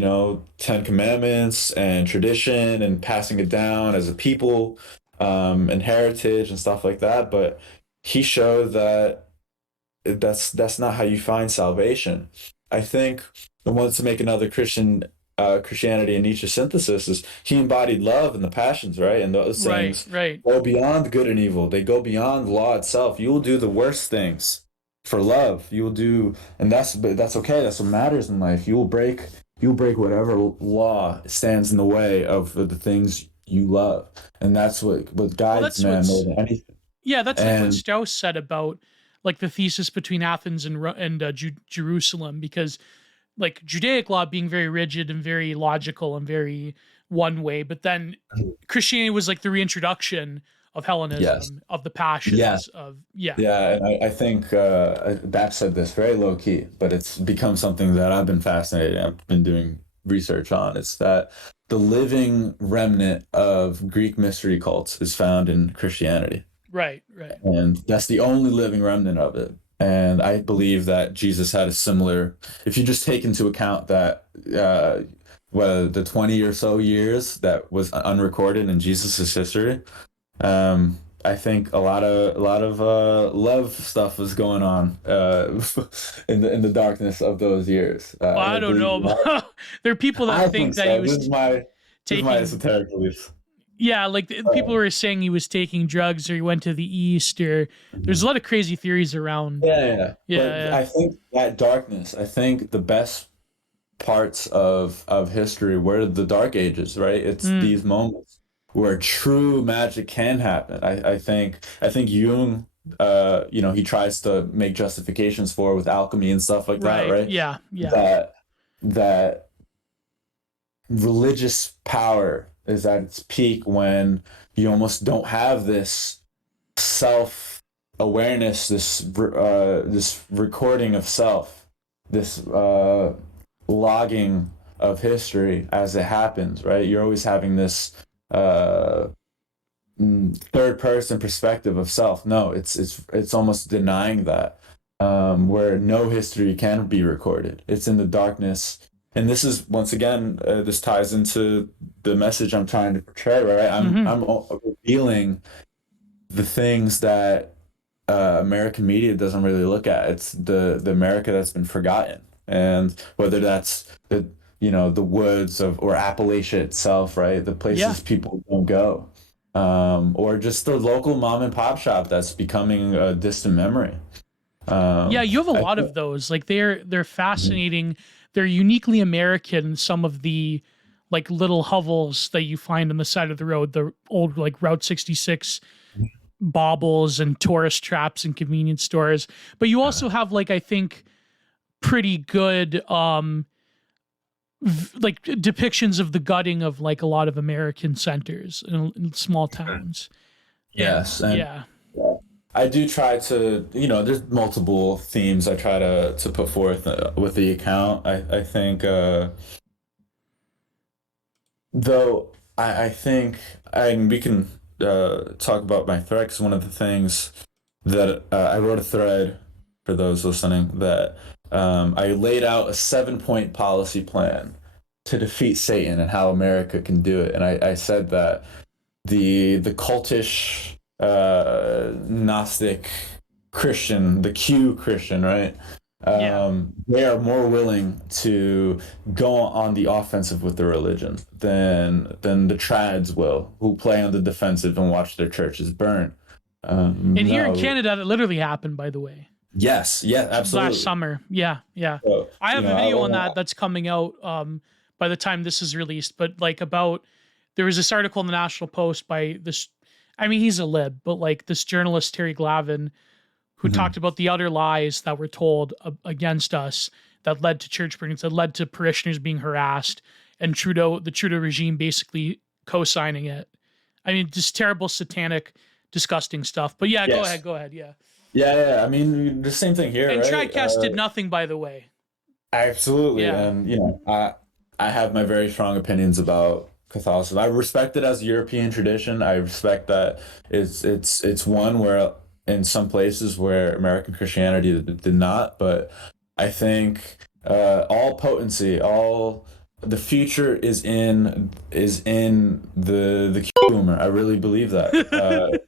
Ten Commandments and tradition and passing it down as a people, and heritage and stuff like that. But he showed that that's not how you find salvation. I think I wanted to make another Christianity and Nietzsche synthesis is he embodied love and the passions, right? And those things go beyond good and evil. They go beyond law itself. You will do the worst things for love. You will do, and that's okay. That's what matters in life. You will break whatever law stands in the way of the things you love, and that's what guides man more than anything. Yeah, that's like what Strauss said about like the thesis between Athens and Jerusalem, because like Judaic law being very rigid and very logical and very one way, but then Christianity was like the reintroduction of Hellenism, of the passions, and I think Bap said this very low key, but it's become something that I've been fascinated. I've been doing research on. It's that the living remnant of Greek mystery cults is found in Christianity. Right. And that's the only living remnant of it. And I believe that Jesus had a similar, if you just take into account that the 20 or so years that was unrecorded in Jesus' history, I think a lot of love stuff was going on in the darkness of those years. Well, I don't know. There are people that think that he was this is my esoteric beliefs. Yeah, like people were saying he was taking drugs or he went to the East, or there's a lot of crazy theories around. Yeah. I think that darkness, I think the best parts of history were the dark ages, right? It's these moments where true magic can happen. I think Jung, he tries to make justifications for with alchemy and stuff like that, Right. right? Yeah. Yeah. That that religious power is at its peak when you almost don't have this self awareness, this recording of self, this logging of history as it happens, right? You're always having this uh, third person perspective of self. No, it's almost denying that, where no history can be recorded. It's in the darkness. And this is once again, this ties into the message I'm trying to portray, right? Hmm. I'm revealing the things that American media doesn't really look at. It's the America that's been forgotten, and whether that's the woods of or Appalachia itself, right? The Yeah. places people don't go, or just the local mom and pop shop that's becoming a distant memory. Yeah, you have a I lot think, of those. Like they're fascinating. They're uniquely American. Some of the like little hovels that you find on the side of the road, the old like Route 66 baubles and tourist traps and convenience stores. But you also have like I think pretty good like depictions of the gutting of like a lot of American centers in small towns. And yes, and yeah. I do try to, there's multiple themes I try to put forth with the account. I think, though, I think, and we can talk about my thread, 'cause one of the things that I wrote a thread for those listening that I laid out a 7-point policy plan to defeat Satan and how America can do it. And I said that the cultish Gnostic Christian, the Q Christian, right? Yeah. They are more willing to go on the offensive with their religion than the trads will, who play on the defensive and watch their churches burn. And here in No, Canada that literally happened by the way. yes, yeah, Last absolutely. summer. Yeah, yeah. So, I have a I video on want that that's coming out by the time this is released, but like about there was this article in the National Post by this I mean he's a lib, but like this journalist Terry Glavin who talked Mhm. about the utter lies that were told against us that led to church burnings, that led to parishioners being harassed and the Trudeau regime basically co-signing it. I mean, just terrible satanic disgusting stuff. But yeah, Yes, go ahead, yeah. yeah. I mean, the same thing here, And right? Tradcast did nothing, by the way. Absolutely, Yeah. and I have my very strong opinions about Catholicism. I respect it as a European tradition. I respect that it's one where in some places where American Christianity did not, but I think all potency, all the future is in the boomer. I really believe that.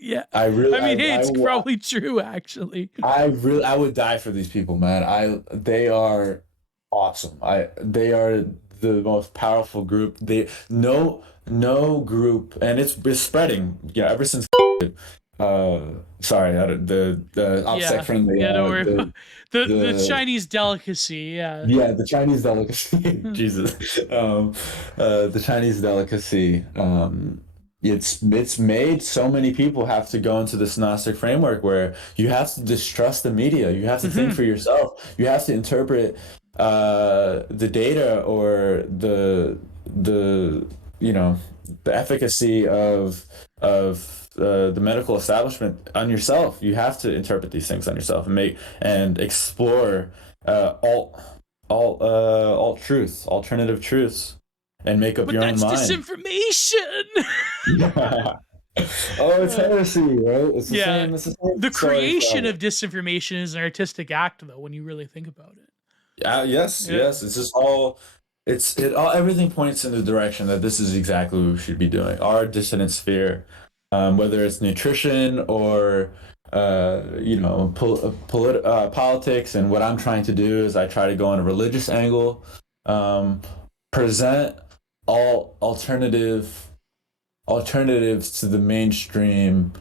Yeah. I really I mean, hey, I it's probably true, actually. I would die for these people, man. They are awesome. They are the most powerful group. They no group, and it's spreading. Yeah, ever since uh sorry, the OPSEC Yeah. friendly Yeah, don't worry about the the Chinese delicacy. Yeah. yeah, the Chinese delicacy. Jesus. The Chinese delicacy. It's made so many people have to go into this Gnostic framework where you have to distrust the media. You have to think Hmm. for yourself. You have to interpret the data or the you know the efficacy of the medical establishment on yourself. You have to interpret these things on yourself and make and explore alt truths, alternative truths, and make up But your own that's mind. disinformation. Oh, it's heresy, right? It's the Yeah. same. It's the same The story creation from. of disinformation is an artistic act, though, when you really think about it. Yeah, yes, Yeah. yes. It's just all. It all. Everything points in the direction that this is exactly what we should be doing. Our dissonant sphere, whether it's nutrition or politics, and what I'm trying to do is I try to go on a religious angle, um, present all alternatives to the mainstream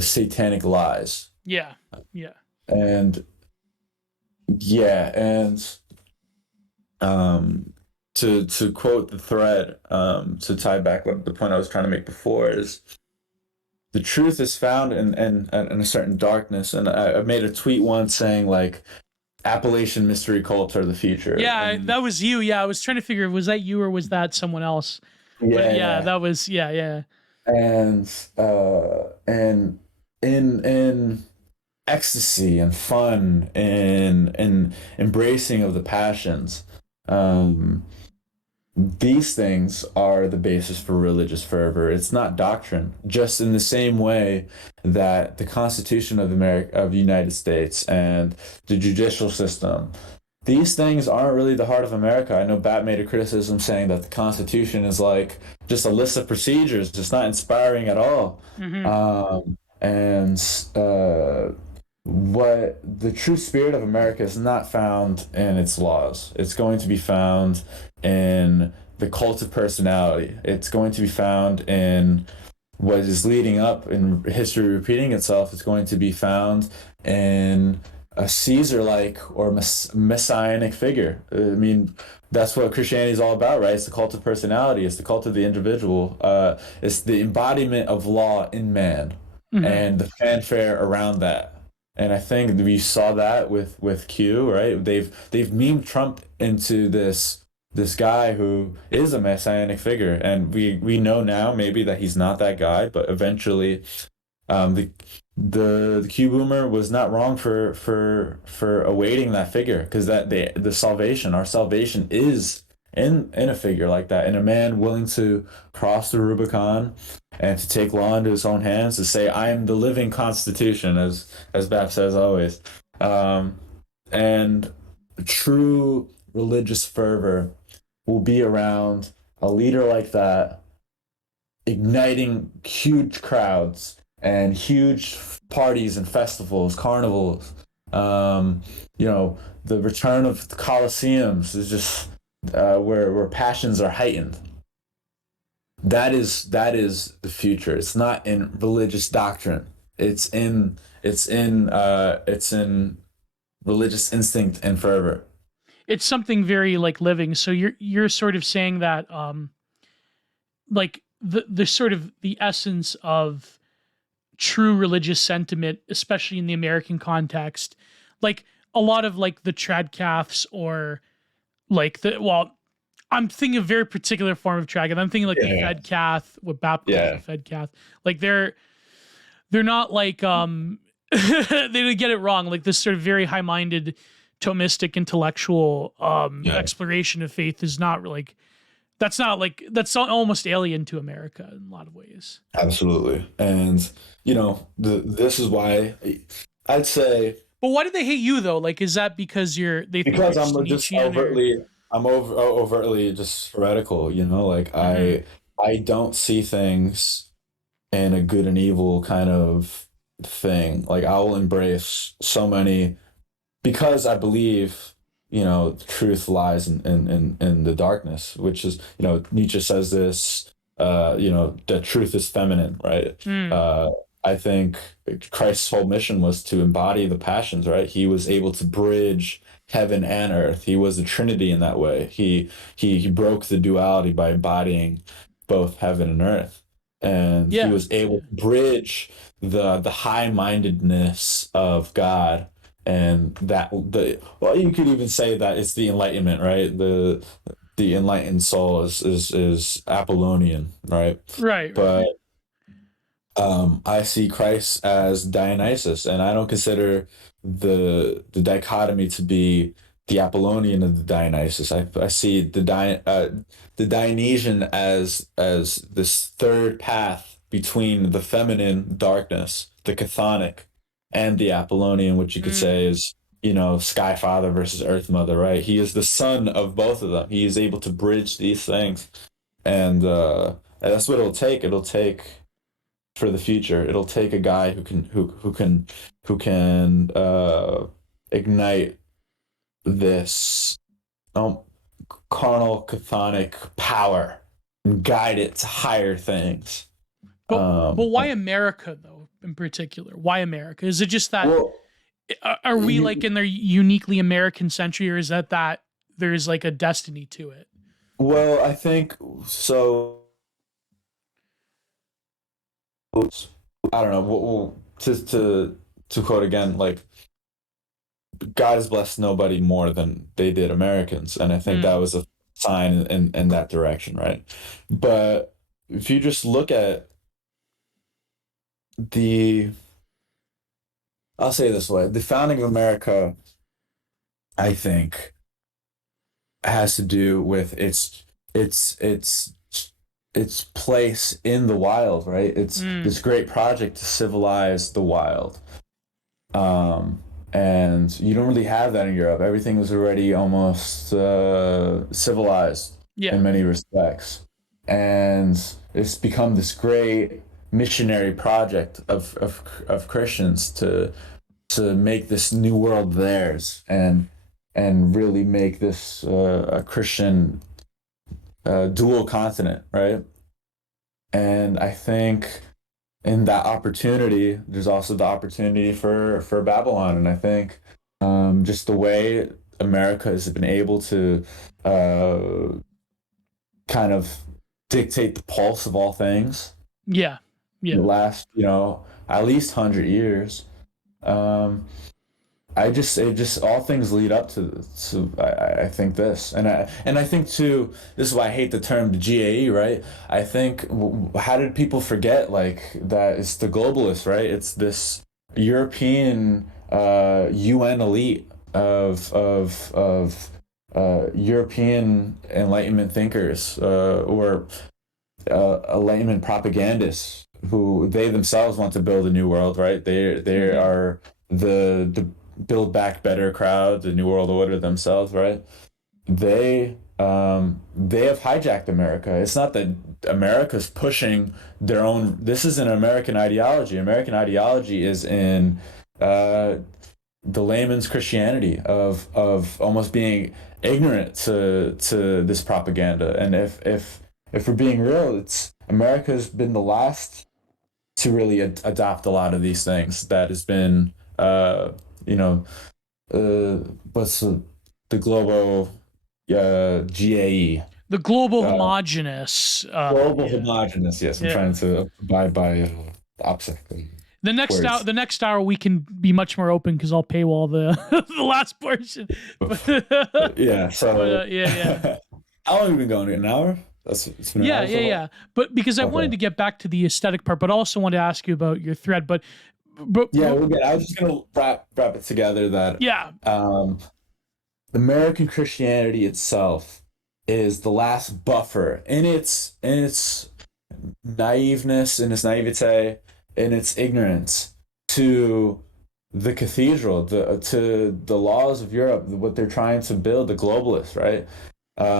satanic lies. Yeah. Yeah. And yeah, and um to quote the thread, to tie back what the point I was trying to make before is the truth is found in a certain darkness. And I made a tweet once saying like Appalachian mystery cults are the future. Yeah, And that was you. Yeah, I was trying to figure, was that you or was that someone else? But yeah, yeah, that was, yeah, yeah. and in ecstasy and fun and embracing of the passions. Um, these things are the basis for religious fervor. It's not doctrine. Just in the same way that the Constitution of the United States and the judicial system, these things aren't really the heart of America. I know Bat made a criticism saying that the Constitution is like just a list of procedures. It's not inspiring at all. Hmm. And what the true spirit of America is not found in its laws. It's going to be found in the cult of personality. It's going to be found in what is leading up in history repeating itself. It's going to be found in a Caesar-like or messianic figure. I mean, that's what Christianity is all about, right? It's the cult of personality. It's the cult of the individual. It's the embodiment of law in man Hmm. and the fanfare around that. And I think we saw that with Q, right? They've memed Trump into this guy who is a messianic figure, and we know now maybe that he's not that guy, but eventually, the the Q boomer was not wrong for awaiting that figure because that the salvation, our salvation is in a figure like that, in a man willing to cross the Rubicon and to take law into his own hands, to say, "I am the living Constitution," as Bap says always, and true religious fervor will be around a leader like that, igniting huge crowds and huge parties and festivals, carnivals. Um, the return of the Colosseums is just where passions are heightened. That is the future. It's not in religious doctrine. It's in religious instinct and fervor. It's something very like living. So you're sort of saying that like the sort of the essence of true religious sentiment, especially in the American context, like a lot of like the tradcaths or like the well, I'm thinking of a very particular form of trad. I'm thinking like the Yeah, Fedcath, what Bap calls the yeah, Fedcath. Like they're not like they didn't get it wrong. Like this sort of very high minded Thomistic intellectual yeah. exploration of faith is not like that's not like that's almost alien to America in a lot of ways. Absolutely. And this is why I'd say But why do they hate you though? Like, is that because they think you're because just I'm just Nietzschean or? overtly just heretical, like Hmm. I don't see things in a good and evil kind of thing. Like I will embrace so many because I believe, the truth lies in the darkness, which is, Nietzsche says this, that truth is feminine, right? Mm. Uh, I think Christ's whole mission was to embody the passions, right? He was able to bridge heaven and earth. He was the Trinity in that way. He broke the duality by embodying both heaven and earth. And he Yeah. was able Yeah. to bridge the high-mindedness of God and that you could even say that it's the enlightenment, right? The enlightened soul is Apollonian, right? Right. Right. But I see Christ as Dionysus, and I don't consider the dichotomy to be the Apollonian and the Dionysus. I see the Dionysian as this third path between the feminine darkness, the chthonic, and the Apollonian, which you could Mm. say is, Sky Father versus Earth Mother, right? He is the son of both of them. He is able to bridge these things, and that's what it'll take. It'll take for the future. It'll take a guy who can ignite this um carnal chthonic power and guide it to higher things. But Um, why America though in particular? Why America? Is it just that well, are we like you, in their uniquely American century, or is that there's like a destiny to it? Well, I think so. I don't know. To quote again, like God has blessed nobody more than they did Americans, and I think Mm, that was a sign in that direction, right? But if you just look at the, I'll say it this way: the founding of America, I think, has to do with its its its place in the wild, right? It's mm, this great project to civilize the wild. Um, and you don't really have that in Europe. Everything was already almost civilized yeah. in many respects, and it's become this great missionary project of Christians to make this new world theirs and really make this a Christian dual continent, right? And I think in that opportunity, there's also the opportunity for Babylon, and I think just the way America has been able to uh, kind of dictate the pulse of all things Yeah. in Yeah. the last, at least 100 years. Um, I just it just all things lead up to I think this and I think too this is why I hate the term the GAE, right? I think how did people forget like that it's the globalists, right? It's this European UN elite of European Enlightenment thinkers or Enlightenment propagandists who they themselves want to build a new world, right? They Hmm. are the build back better crowd, the new world order themselves, right? They have hijacked America. It's not that America's pushing their own. This is an American ideology. American ideology is in uh, the layman's Christianity of almost being ignorant to this propaganda. And if we're being real, it's America's been the last to really adopt a lot of these things. That has been you know what's the global GAE The global uh, homogenous. global Yeah. homogenous. Yes, I'm Yeah. trying to abide by opposite The words. next hour we can be much more open because I'll paywall the the last portion. But Yeah. So yeah, yeah. how long have we been going? An hour? It's been an Yeah, hour yeah, so far. yeah. But because I wanted Okay. to get back to the aesthetic part, but also wanted to ask you about your thread. Yeah, But we'll get. I was just gonna wrap it together that yeah, um, American Christianity itself is the last buffer in its naiveness, in its naivete, in its ignorance to the cathedral, to the laws of Europe, what they're trying to build, the globalists, right?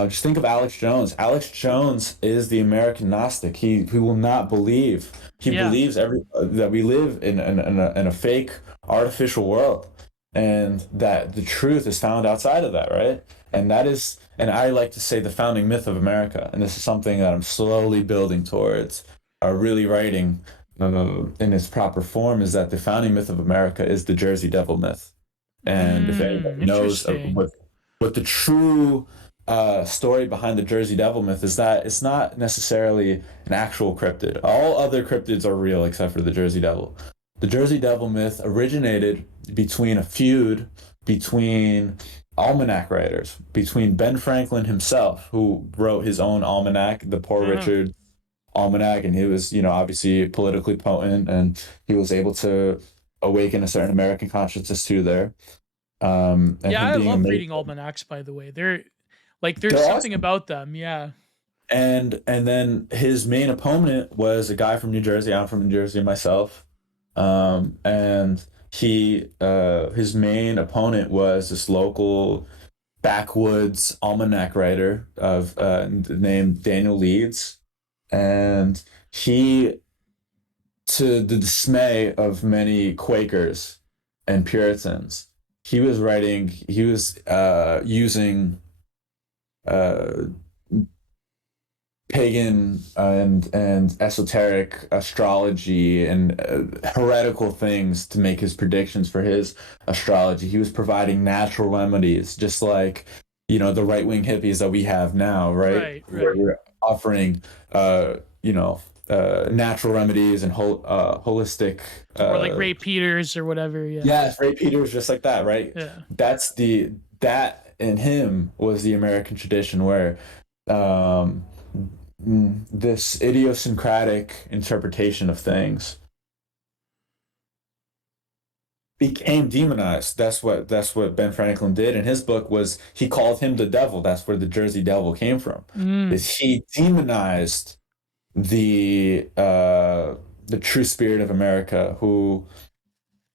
Just think of Alex Jones. Alex Jones is the American Gnostic. He will not believe. He yeah, believes that we live in a fake artificial world, and that the truth is found outside of that, right? And I like to say the founding myth of America, and this is something that I'm slowly building towards, really writing in its proper form, is that the founding myth of America is the Jersey Devil myth. And if anybody knows interesting. what the true story behind the Jersey Devil myth is, that it's not necessarily an actual cryptid. All other cryptids are real except for the Jersey Devil. The Jersey Devil myth originated between a feud between almanac writers, between Ben Franklin himself, who wrote his own almanac, the Poor Uh-huh. Richard Almanac, and he was, obviously politically potent, and he was able to awaken a certain American consciousness too there. And Yeah, him I being love amazing. reading almanacs. By the way, they're like there's They're something awesome. about them. Yeah. And then his main opponent was a guy from New Jersey. I'm from New Jersey myself. And his main opponent was this local backwoods almanac writer of named Daniel Leeds, and he, to the dismay of many Quakers and Puritans, he was using uh, pagan and esoteric astrology and heretical things to make his predictions for his astrology. He was providing natural remedies, just like the right-wing hippies that we have now, right? Right, Where right. we're offering, natural remedies and holistic. So more like Uh, Ray Peters or whatever. Yeah. yes, Ray Peters, just like that, right? Yeah. That in him was the American tradition where um, this idiosyncratic interpretation of things became demonized. That's what Ben Franklin did in his book. Was he called him the devil? That's where the Jersey Devil came from. Mm. Is he demonized the true spirit of America, who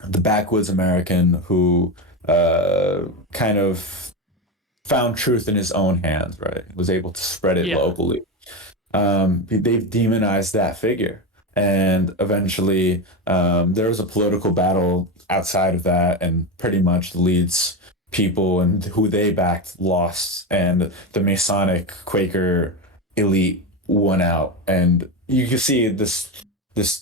the backwoods American who kind of found truth in his own hands, right? Was able to spread it Yeah. locally. They've demonized that figure. And eventually, there was a political battle outside of that, and pretty much the Leeds people and who they backed lost, and the Masonic Quaker elite won out. And you can see this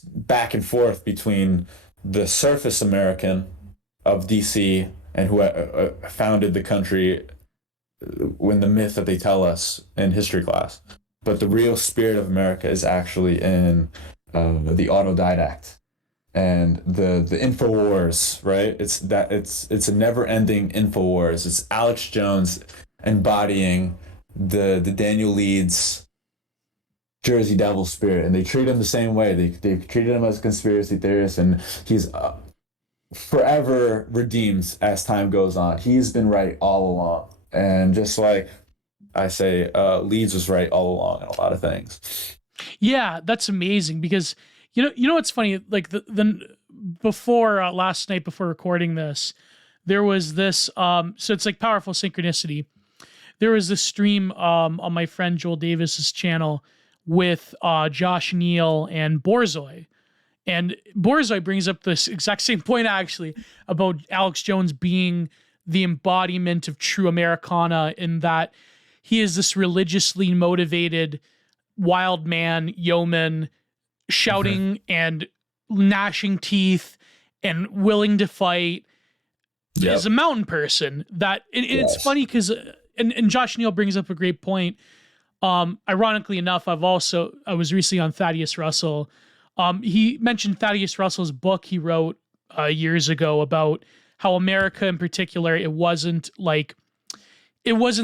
back and forth between the surface American of DC and who founded the country when the myth that they tell us in history class. But the real spirit of America is actually in the autodidact and the Infowars, right? It's a never-ending Infowars. It's Alex Jones embodying the Daniel Leeds Jersey Devil spirit, and they treat him the same way. They treated him as a conspiracy theorist, and he's forever redeemed as time goes on. He's been right all along, and just like I say, Leeds was right all along in a lot of things. Yeah, that's amazing because you know what's funny? Like the before last night before recording this, there was this so it's like powerful synchronicity. There was this stream on my friend Joel Davis's channel with Josh Neal and Borzoi. And Borzoi brings up this exact same point actually about Alex Jones being the embodiment of true Americana in that he is this religiously motivated wild man, yeoman, Mm-hmm. shouting and gnashing teeth and willing to fight as Yep. a mountain person. That and it's Yes. funny because and Josh Neal brings up a great point. Ironically enough, I was recently on Thaddeus Russell. He mentioned Thaddeus Russell's book he wrote years ago about how America in particular, it wasn't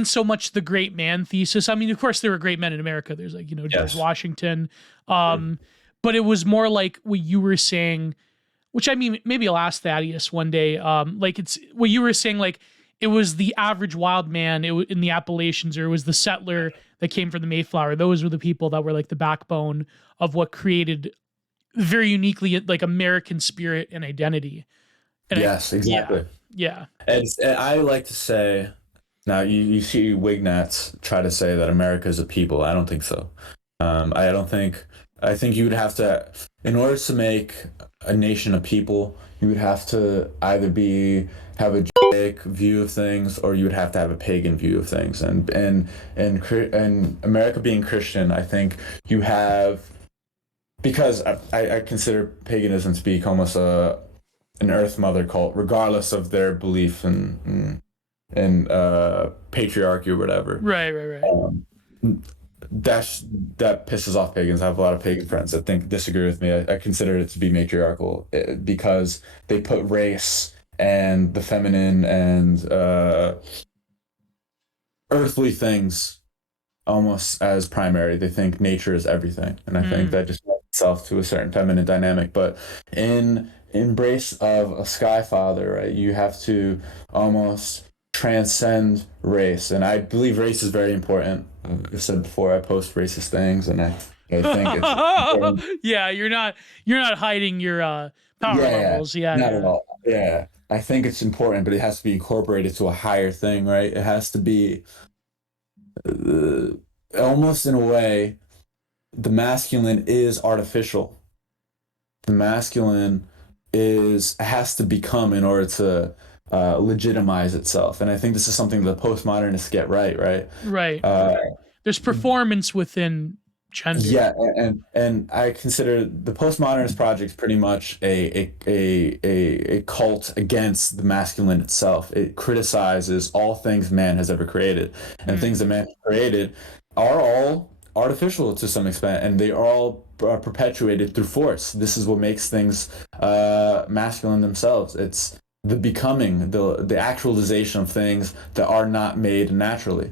so much the great man thesis. I mean, of course, there were great men in America. There's like, George Yes. Washington. Mm. But it was more like what you were saying, which I mean, maybe I'll ask Thaddeus one day. Like it's what you were saying, like it was the average wild man in the Appalachians, or it was the settler that came from the Mayflower. Those were the people that were like the backbone of what created very uniquely like American spirit and identity. And Yes, yeah, exactly. yeah, And I like to say, now you see Wignats try to say that America is a people. I don't think so. I don't think. I think you would have to, in order to make a nation a people, you would have to either have a Judaic view of things, or you would have to have a pagan view of things. And America being Christian, I think you have, because I consider paganism to be almost an Earth Mother cult, regardless of their belief in patriarchy or whatever. right. Um, that pisses off pagans. I have a lot of pagan friends that disagree with me. I consider it to be matriarchal because they put race and the feminine and earthly things almost as primary. They think nature is everything, and I think Mm. that just lends itself to a certain feminine dynamic. But in embrace of a sky father, right, you have to almost transcend race, and I believe race is very important. I said before, I post racist things, and I think it's important. Yeah, you're not hiding your power Yeah, levels. Yeah, not at yeah. all. Yeah, I think it's important, but it has to be incorporated to a higher thing, right? It has to be uh, almost in a way, the masculine is artificial. The masculine has to become in order to legitimize itself, and I think this is something the postmodernists get right, right? Right, Uh, right. There's performance within gender. Yeah, and I consider the postmodernist project pretty much a cult against the masculine itself. It criticizes all things man has ever created, and things that man has created are all artificial to some extent, and they are all perpetuated through force. This is what makes things masculine themselves. It's the becoming, the actualization of things that are not made naturally.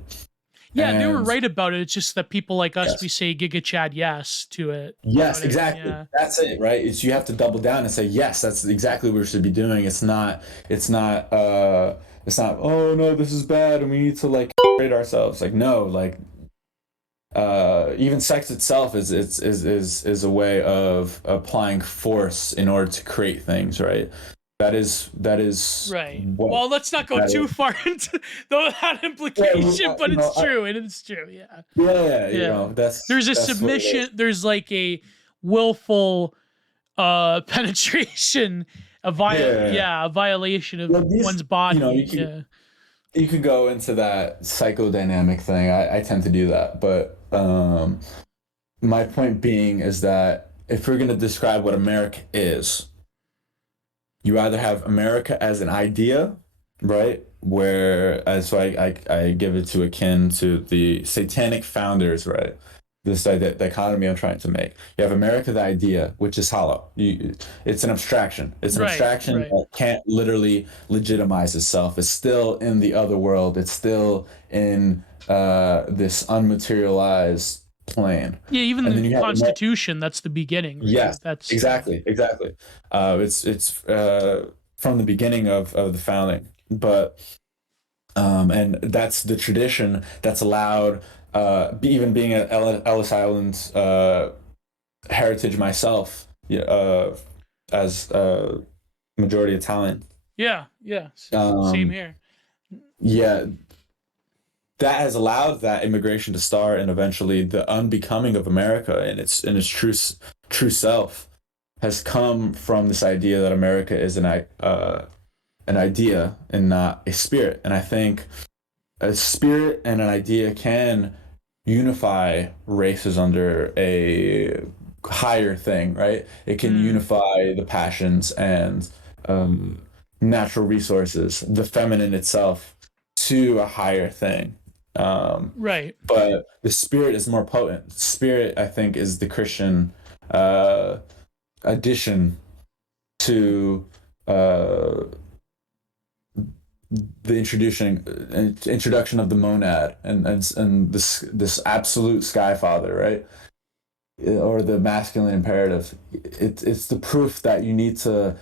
Yeah, they were And right about it. It's just that people like us, yes. we say Giga Chad yes to it. Yes, About it. exactly. Yeah. That's it, right? It's you have to double down and say, yes, that's exactly what we should be doing. It's not, oh no, this is bad and we need to like rate ourselves. Like, no, like even sex itself is a way of applying force in order to create things, right? That is Right. what Well, let's not go that too is. far into that implication, but it's true, and it's true. Yeah. Yeah, Yeah. that's There's a what it is. submission. There's like a willful penetration, Yeah. a violation of Well, one's you know, body. you can Yeah. you could go into that psychodynamic thing. I tend to do that, but my point being is that if we're going to describe what America is, you either have America as an idea, right? Where, so I give it to akin to the satanic founders, right? This dichotomy I'm trying to make. You have America, the idea, which is hollow. It's an abstraction. It's an Right. abstraction Right. that can't literally legitimize itself. It's still in the other world. It's still in this unmaterialized plane. Yeah. Even And then the you have Constitution. That's the beginning, right? yes, That's exactly. It's from the beginning of the founding, but and that's the tradition that's allowed. Even being at Ellis Island heritage myself, yeah, as majority Italian. yeah. Yeah. Same Um, here. yeah, that has allowed that immigration to start, and eventually the unbecoming of America and its true self has come from this idea that America is an idea and not a spirit. And I think a spirit and an idea can unify races under a higher thing, right? It can unify the passions and natural resources, the feminine itself, to a higher thing. Right. But the spirit is more potent. Spirit, I think, is the Christian uh, addition to the introduction of the monad and this absolute sky father, right? Or the masculine imperative. It's the proof that you need to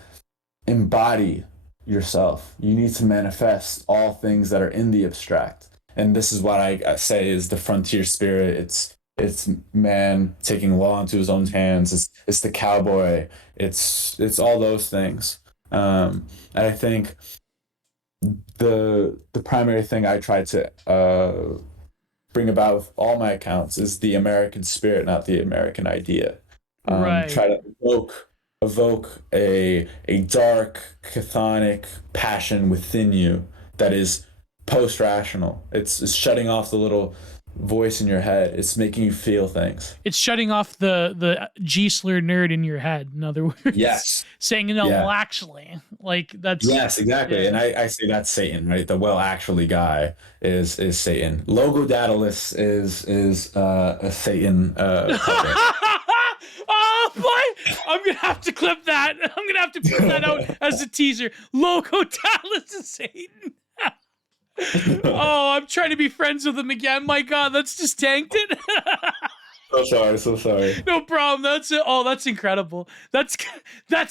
embody yourself. You need to manifest all things that are in the abstract. And this is what I say is the frontier spirit. It's man taking law into his own hands. It's the cowboy. It's all those things. And I think the primary thing I try to bring about with all my accounts is the American spirit, not the American idea. Right. Try to evoke a dark, chthonic passion within you that is post-rational. It's shutting off the little voice in your head. It's making you feel things. It's shutting off the G-slur nerd in your head. In other words, Yes. saying, no, Yeah. well, actually, like that's Yes, exactly. Yeah. And I say that's Satan, right? The well actually guy is Satan. Logo Daedalus is a Satan puppet. Oh boy! I'm gonna have to clip that. I'm gonna have to put that out as a teaser. Logo Dallas is Satan. Oh, I'm trying to be friends with him again. My God, that's just tanked it. So sorry. No problem. That's it. Oh, that's incredible. That's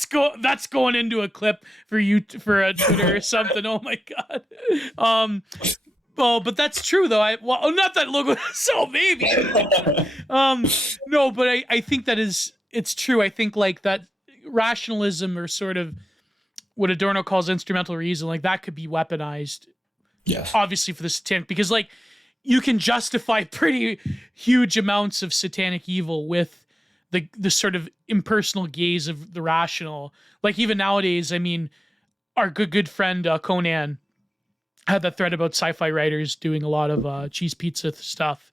going into a clip for you for a Twitter or something. Oh my God. Oh, but that's true though. Not that logo. So maybe. No, but I think it's true. I think like that rationalism or sort of what Adorno calls instrumental reason, like that could be weaponized. Yes. Obviously for the satanic, because like you can justify pretty huge amounts of satanic evil with the sort of impersonal gaze of the rational. Like even nowadays, I mean, our good friend Conan had that thread about sci-fi writers doing a lot of cheese pizza stuff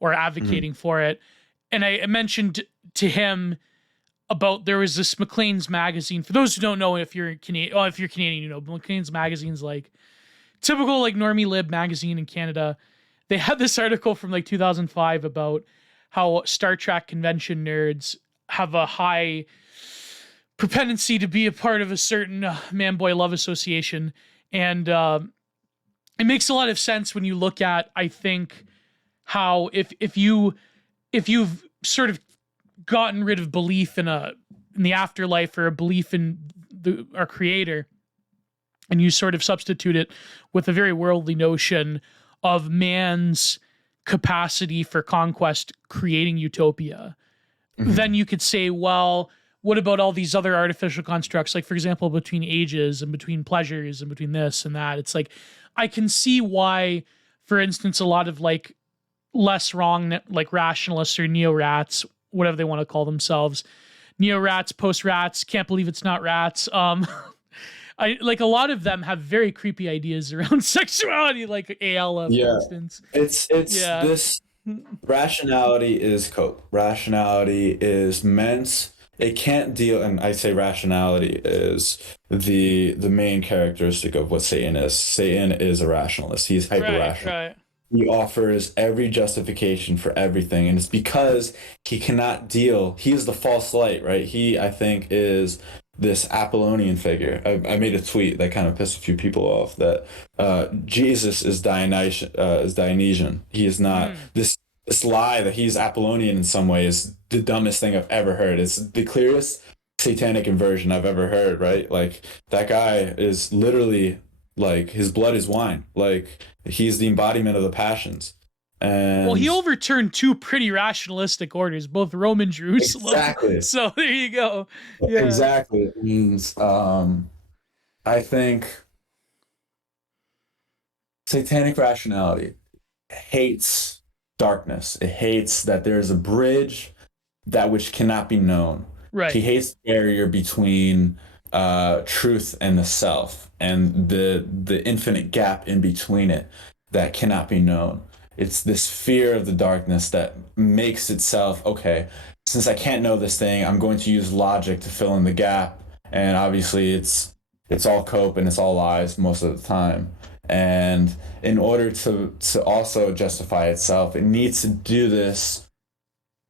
or advocating for it. and I mentioned to him about, there was this Maclean's magazine. For those who don't know, if you're Canadian, if you're Canadian, you know, Maclean's magazine's like typical like normie lib magazine in Canada. They had this article from like 2005 about how Star Trek convention nerds have a high propensity to be a part of a certain man-boy love association. And it makes a lot of sense when you look at, I think, how if you've sort of gotten rid of belief in the afterlife, or a belief in our creator, and you sort of substitute it with a very worldly notion of man's capacity for conquest creating utopia, then you could say, well, what about all these other artificial constructs, like, for example, between ages and between pleasures and between this and that? It's like, I can see why, for instance, a lot of like less wrong, like rationalists or neo-rats, whatever they want to call themselves, neo-rats, post-rats, can't believe it's not rats. I like, a lot of them have very creepy ideas around sexuality, like Ayala, for instance. It's this rationality is cope. Rationality is meant, it can't deal, and I say rationality is the main characteristic of what Satan is. Satan is a rationalist. He's hyper rational. Right. He offers every justification for everything, and it's because he cannot deal. He is the false light, right? He, I think, is this Apollonian figure. I made a tweet that kind of pissed a few people off, that Jesus is Dionysian. He is not this lie that he's Apollonian in some way is the dumbest thing I've ever heard. It's the clearest satanic inversion I've ever heard, right? Like, that guy is literally like, his blood is wine. Like, he's the embodiment of the passions. And well, he overturned two pretty rationalistic orders, both Rome and Jerusalem. Exactly. So there you go. Yeah. Exactly. It means, I think satanic rationality hates darkness. It hates that there's a bridge that which cannot be known. Right. He hates the barrier between truth and the self, and the infinite gap in between it that cannot be known. It's this fear of the darkness that makes itself, okay, since I can't know this thing, I'm going to use logic to fill in the gap. And obviously it's all cope and it's all lies most of the time. And in order to also justify itself, it needs to do this.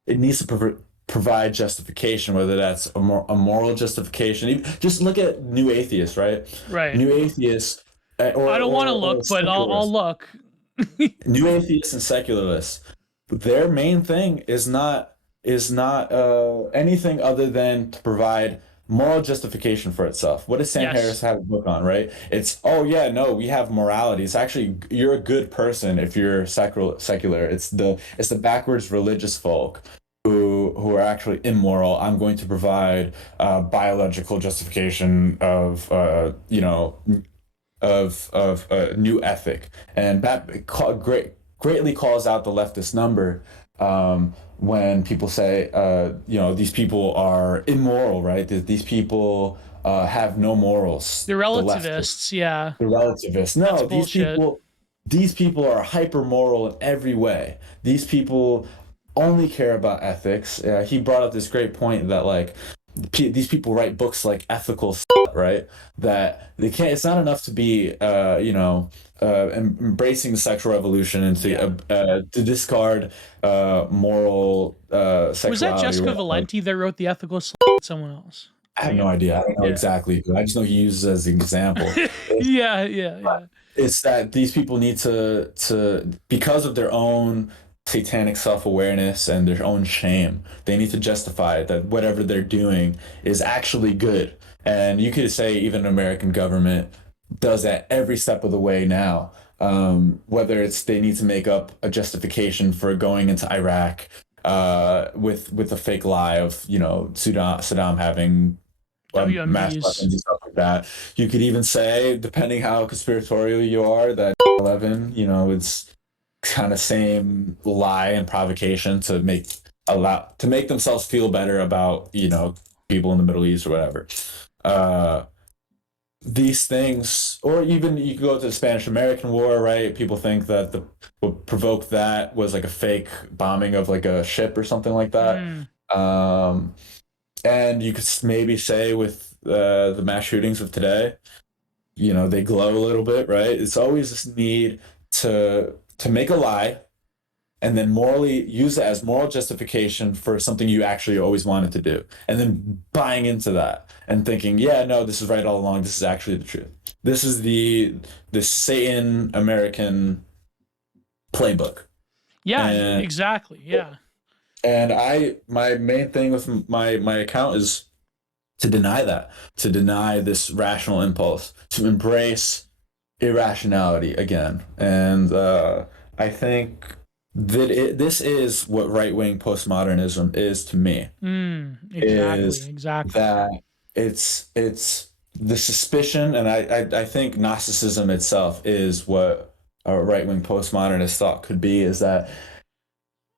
It needs to provide justification, whether that's a moral justification. Just look at new atheists, right? Right. New atheists. I don't want to look, but I'll look. New atheists and secularists, their main thing is not anything other than to provide moral justification for itself. What does Sam Harris have a book on, right? It's, oh yeah, no, we have morality. It's actually, you're a good person if you're secular. It's the backwards religious folk who are actually immoral. I'm going to provide biological justification of of a new ethic, and that greatly calls out the leftist number when people say these people are immoral, right? These people have no morals. They're relativists. Yeah, they're relativists. No, these people are hyper moral in every way. These people only care about ethics. He brought up this great point that, like, these people write books like ethical stuff, right? That they can't. It's not enough to be, embracing the sexual revolution and to discard moral sexuality. Was that Jessica Valenti that wrote the ethical someone else? I have no idea. I don't know exactly. I just know he uses it as an example. Yeah. It's that these people need to because of their own satanic self-awareness and their own shame, they need to justify that whatever they're doing is actually good. And you could say even the American government does that every step of the way now. Whether it's they need to make up a justification for going into Iraq with a fake lie of Saddam having mass weapons and stuff like that. You could even say, depending how conspiratorial you are, that 11, it's kind of same lie and provocation to make themselves feel better about people in the Middle East or whatever. these things, or even you could go to the Spanish-American War, right? People think that what provoked that was like a fake bombing of like a ship or something like that. Mm. Um, and you could maybe say with the mass shootings of today, they glow a little bit, right? It's always this need to make a lie and then morally use it as moral justification for something you actually always wanted to do, and then buying into that and thinking, yeah, no, this is right all along, this is actually the truth, this is the Satan American playbook. Yeah, and exactly. Yeah. and my main thing with my account is to deny that, to deny this rational impulse, to embrace irrationality again. And I think that this is what right-wing postmodernism is to me, Exactly. is Exactly. that it's the suspicion, and I think Gnosticism itself is what a right-wing postmodernist thought could be, is that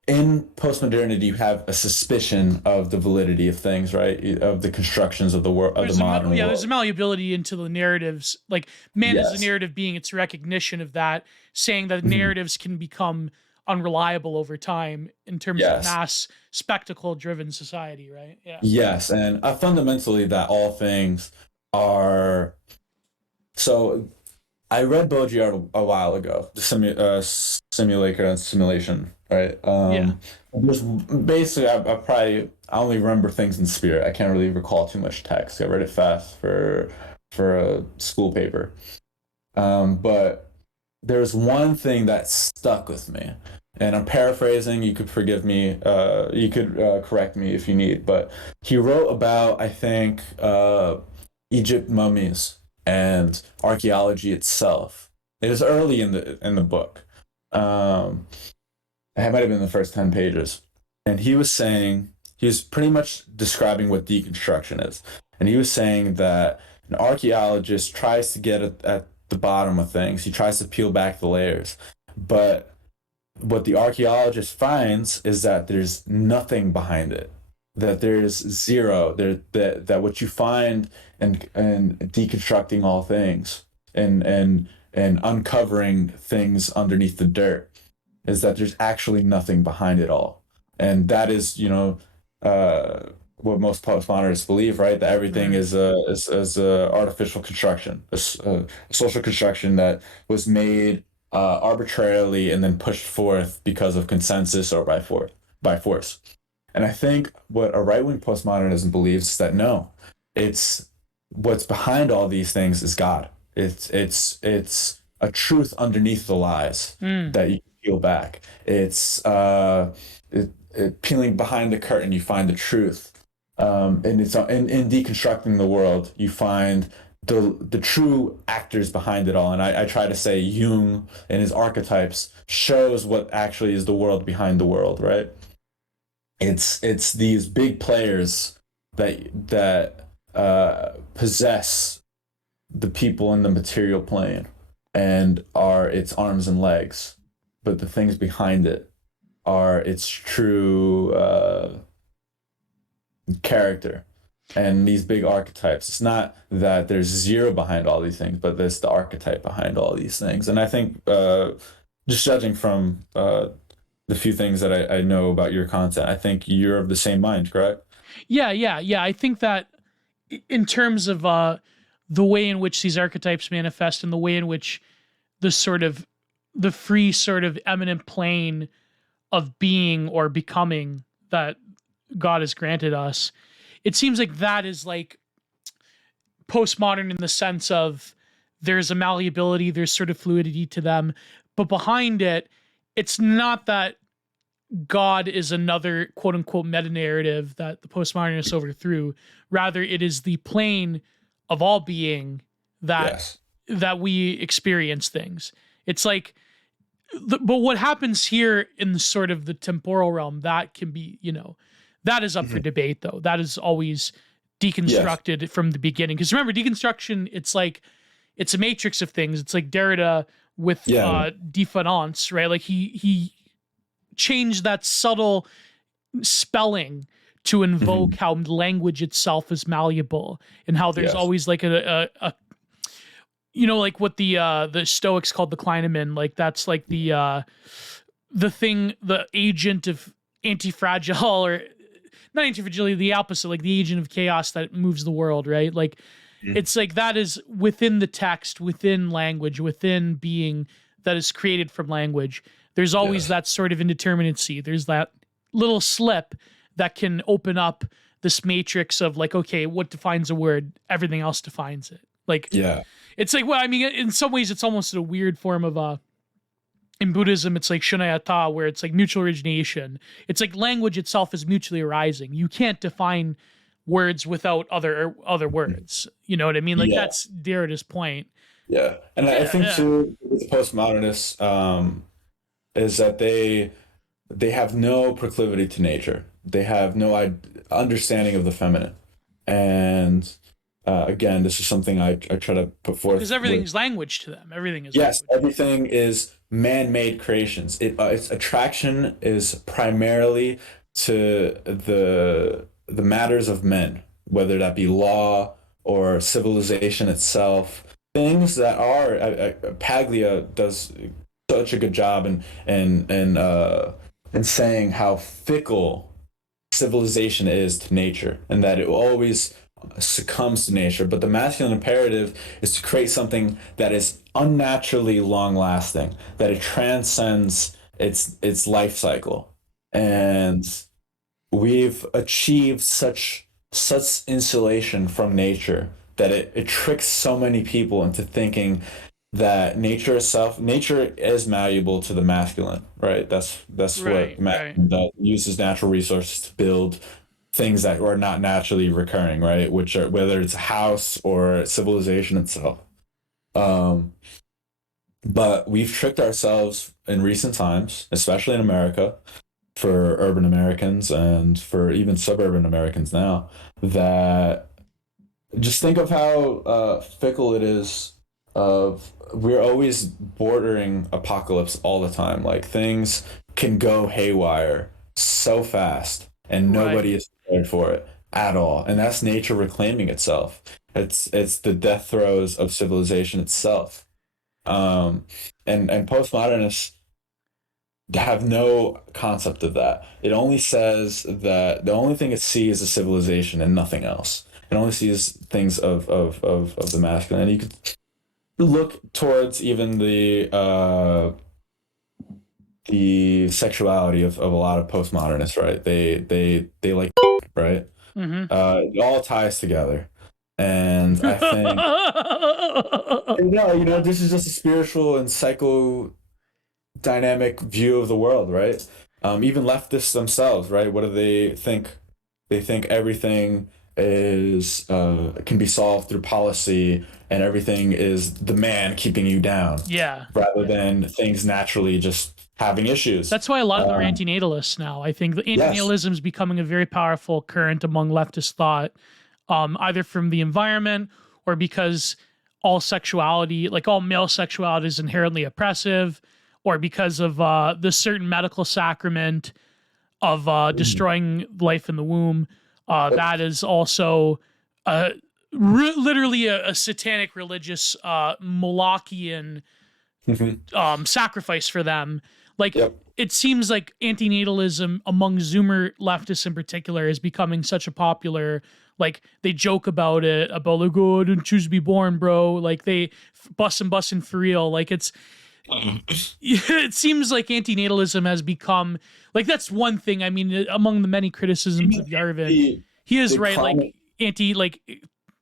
in postmodernity you have a suspicion of the validity of things, right? Of the constructions of the world, of the modern There's a world. malleability into the narratives. Like man as a Yes. narrative being, its recognition of that, saying that Mhm. narratives can become unreliable over time in terms of Yes. mass spectacle driven society, right? Yeah. Yes, and fundamentally that all things are. So I read Baudrillard a while ago, the simulator and simulation, right? Yeah. Just basically, I only remember things in spirit. I can't really recall too much text. I read it fast for a school paper. But there's one thing that stuck with me, and I'm paraphrasing. You could forgive me. You could correct me if you need. But he wrote about, I think, Egypt mummies and archaeology itself. It was early in the book. Um, it might have been the first 10 pages, and he was pretty much describing what deconstruction is, and he was saying that an archaeologist tries to get at the bottom of things. He tries to peel back the layers, but what the archaeologist finds is that there's nothing behind it, that there's zero there, that what you find and deconstructing all things and uncovering things underneath the dirt is that there's actually nothing behind it all. And that is, uh what most postmodernists believe, right? That everything Mm. is a artificial construction, a social construction that was made arbitrarily and then pushed forth because of consensus or by force. And I think what a right wing postmodernism believes is that no, it's what's behind all these things is God. It's a truth underneath the lies Mm. that you can peel back. It's peeling behind the curtain, you find the truth. And it's in deconstructing the world, you find the true actors behind it all. And I try to say Jung and his archetypes shows what actually is the world behind the world, right? It's these big players that possess the people in the material plane and are its arms and legs, but the things behind it are its true character and these big archetypes. It's not that there's zero behind all these things, but there's the archetype behind all these things. And I think just judging from the few things that I know about your content, I think you're of the same mind, correct? Yeah. I think that in terms of the way in which these archetypes manifest and the way in which the sort of the free sort of eminent plane of being or becoming that God has granted us, it seems like that is like postmodern in the sense of there's a malleability, there's sort of fluidity to them, but behind it, it's not that God is another quote unquote meta narrative that the postmodernists overthrew. Rather, it is the plane of all being that Yes. we experience things. It's like, but what happens here in sort of the temporal realm, that can be, that is up for Mhm. debate, though. That is always Yes. deconstructed from the beginning. Because remember, deconstruction, it's like, it's a matrix of things. It's like Derrida with Yeah. difference, right? Like he changed that subtle spelling to invoke Mhm. how language itself is malleable and how there's Yes. always like a like what the Stoics called the Kleinman, like that's like the thing, the agent of anti-fragile, or not anti-fragility, the opposite, like the agent of chaos that moves the world, right? Like it's like that is within the text, within language, within being that is created from language. There's always that sort of indeterminacy. There's that little slip that can open up this matrix of like, okay, what defines a word? Everything else defines it. Like, it's like, well, I mean, in some ways, it's almost a weird form of in Buddhism, it's like Shunyata, where it's like mutual origination. It's like language itself is mutually arising. You can't define words without other words. You know what I mean? Like that's Derrida's point. Yeah, and I think too with the postmodernists is that they have no proclivity to nature. They have no understanding of the feminine, and again, this is something I try to put forth because everything's language to them. Everything is yes, language. everything is man-made creations. Its attraction is primarily to the matters of men, whether that be law or civilization itself. Things that are Paglia does such a good job in saying how fickle civilization is to nature, and that it always succumbs to nature. But the masculine imperative is to create something that is unnaturally long lasting, that it transcends its life cycle. And we've achieved such insulation from nature that it tricks so many people into thinking that nature is malleable to the masculine, right? That's Right, what masculine does. It uses natural resources to build things that are not naturally recurring, right? Which are whether it's a house or civilization itself. But we've tricked ourselves in recent times, especially in America, for urban Americans and for even suburban Americans now, that just think of how fickle it is. We're always bordering apocalypse all the time. Like things can go haywire so fast, and nobody is prepared for it at all. And that's nature reclaiming itself. It's the death throes of civilization itself. And postmodernists have no concept of that. It only says that the only thing it sees is a civilization and nothing else. It only sees things of the masculine. And you could look towards even the sexuality of a lot of postmodernists, right? They like right. It all ties together, and I think this is just a spiritual and psychodynamic view of the world, right? Even leftists themselves, right? What do they think? They think everything is can be solved through policy, and everything is the man keeping you down. Rather than things naturally just having issues. That's why a lot of them are antinatalists now. I think the antinatalism is becoming a very powerful current among leftist thought, either from the environment or because all sexuality, like all male sexuality, is inherently oppressive, or because of the certain medical sacrament of destroying life in the womb. That is also literally a satanic religious Molochian sacrifice for them. Like it seems like antinatalism among Zoomer leftists in particular is becoming such a popular, like they joke about it, about like, oh, I didn't choose to be born, bro. Like they bussin' for real. Like it seems like antinatalism has become, like that's one thing. I mean, among the many criticisms of Yarvin, he is right. Like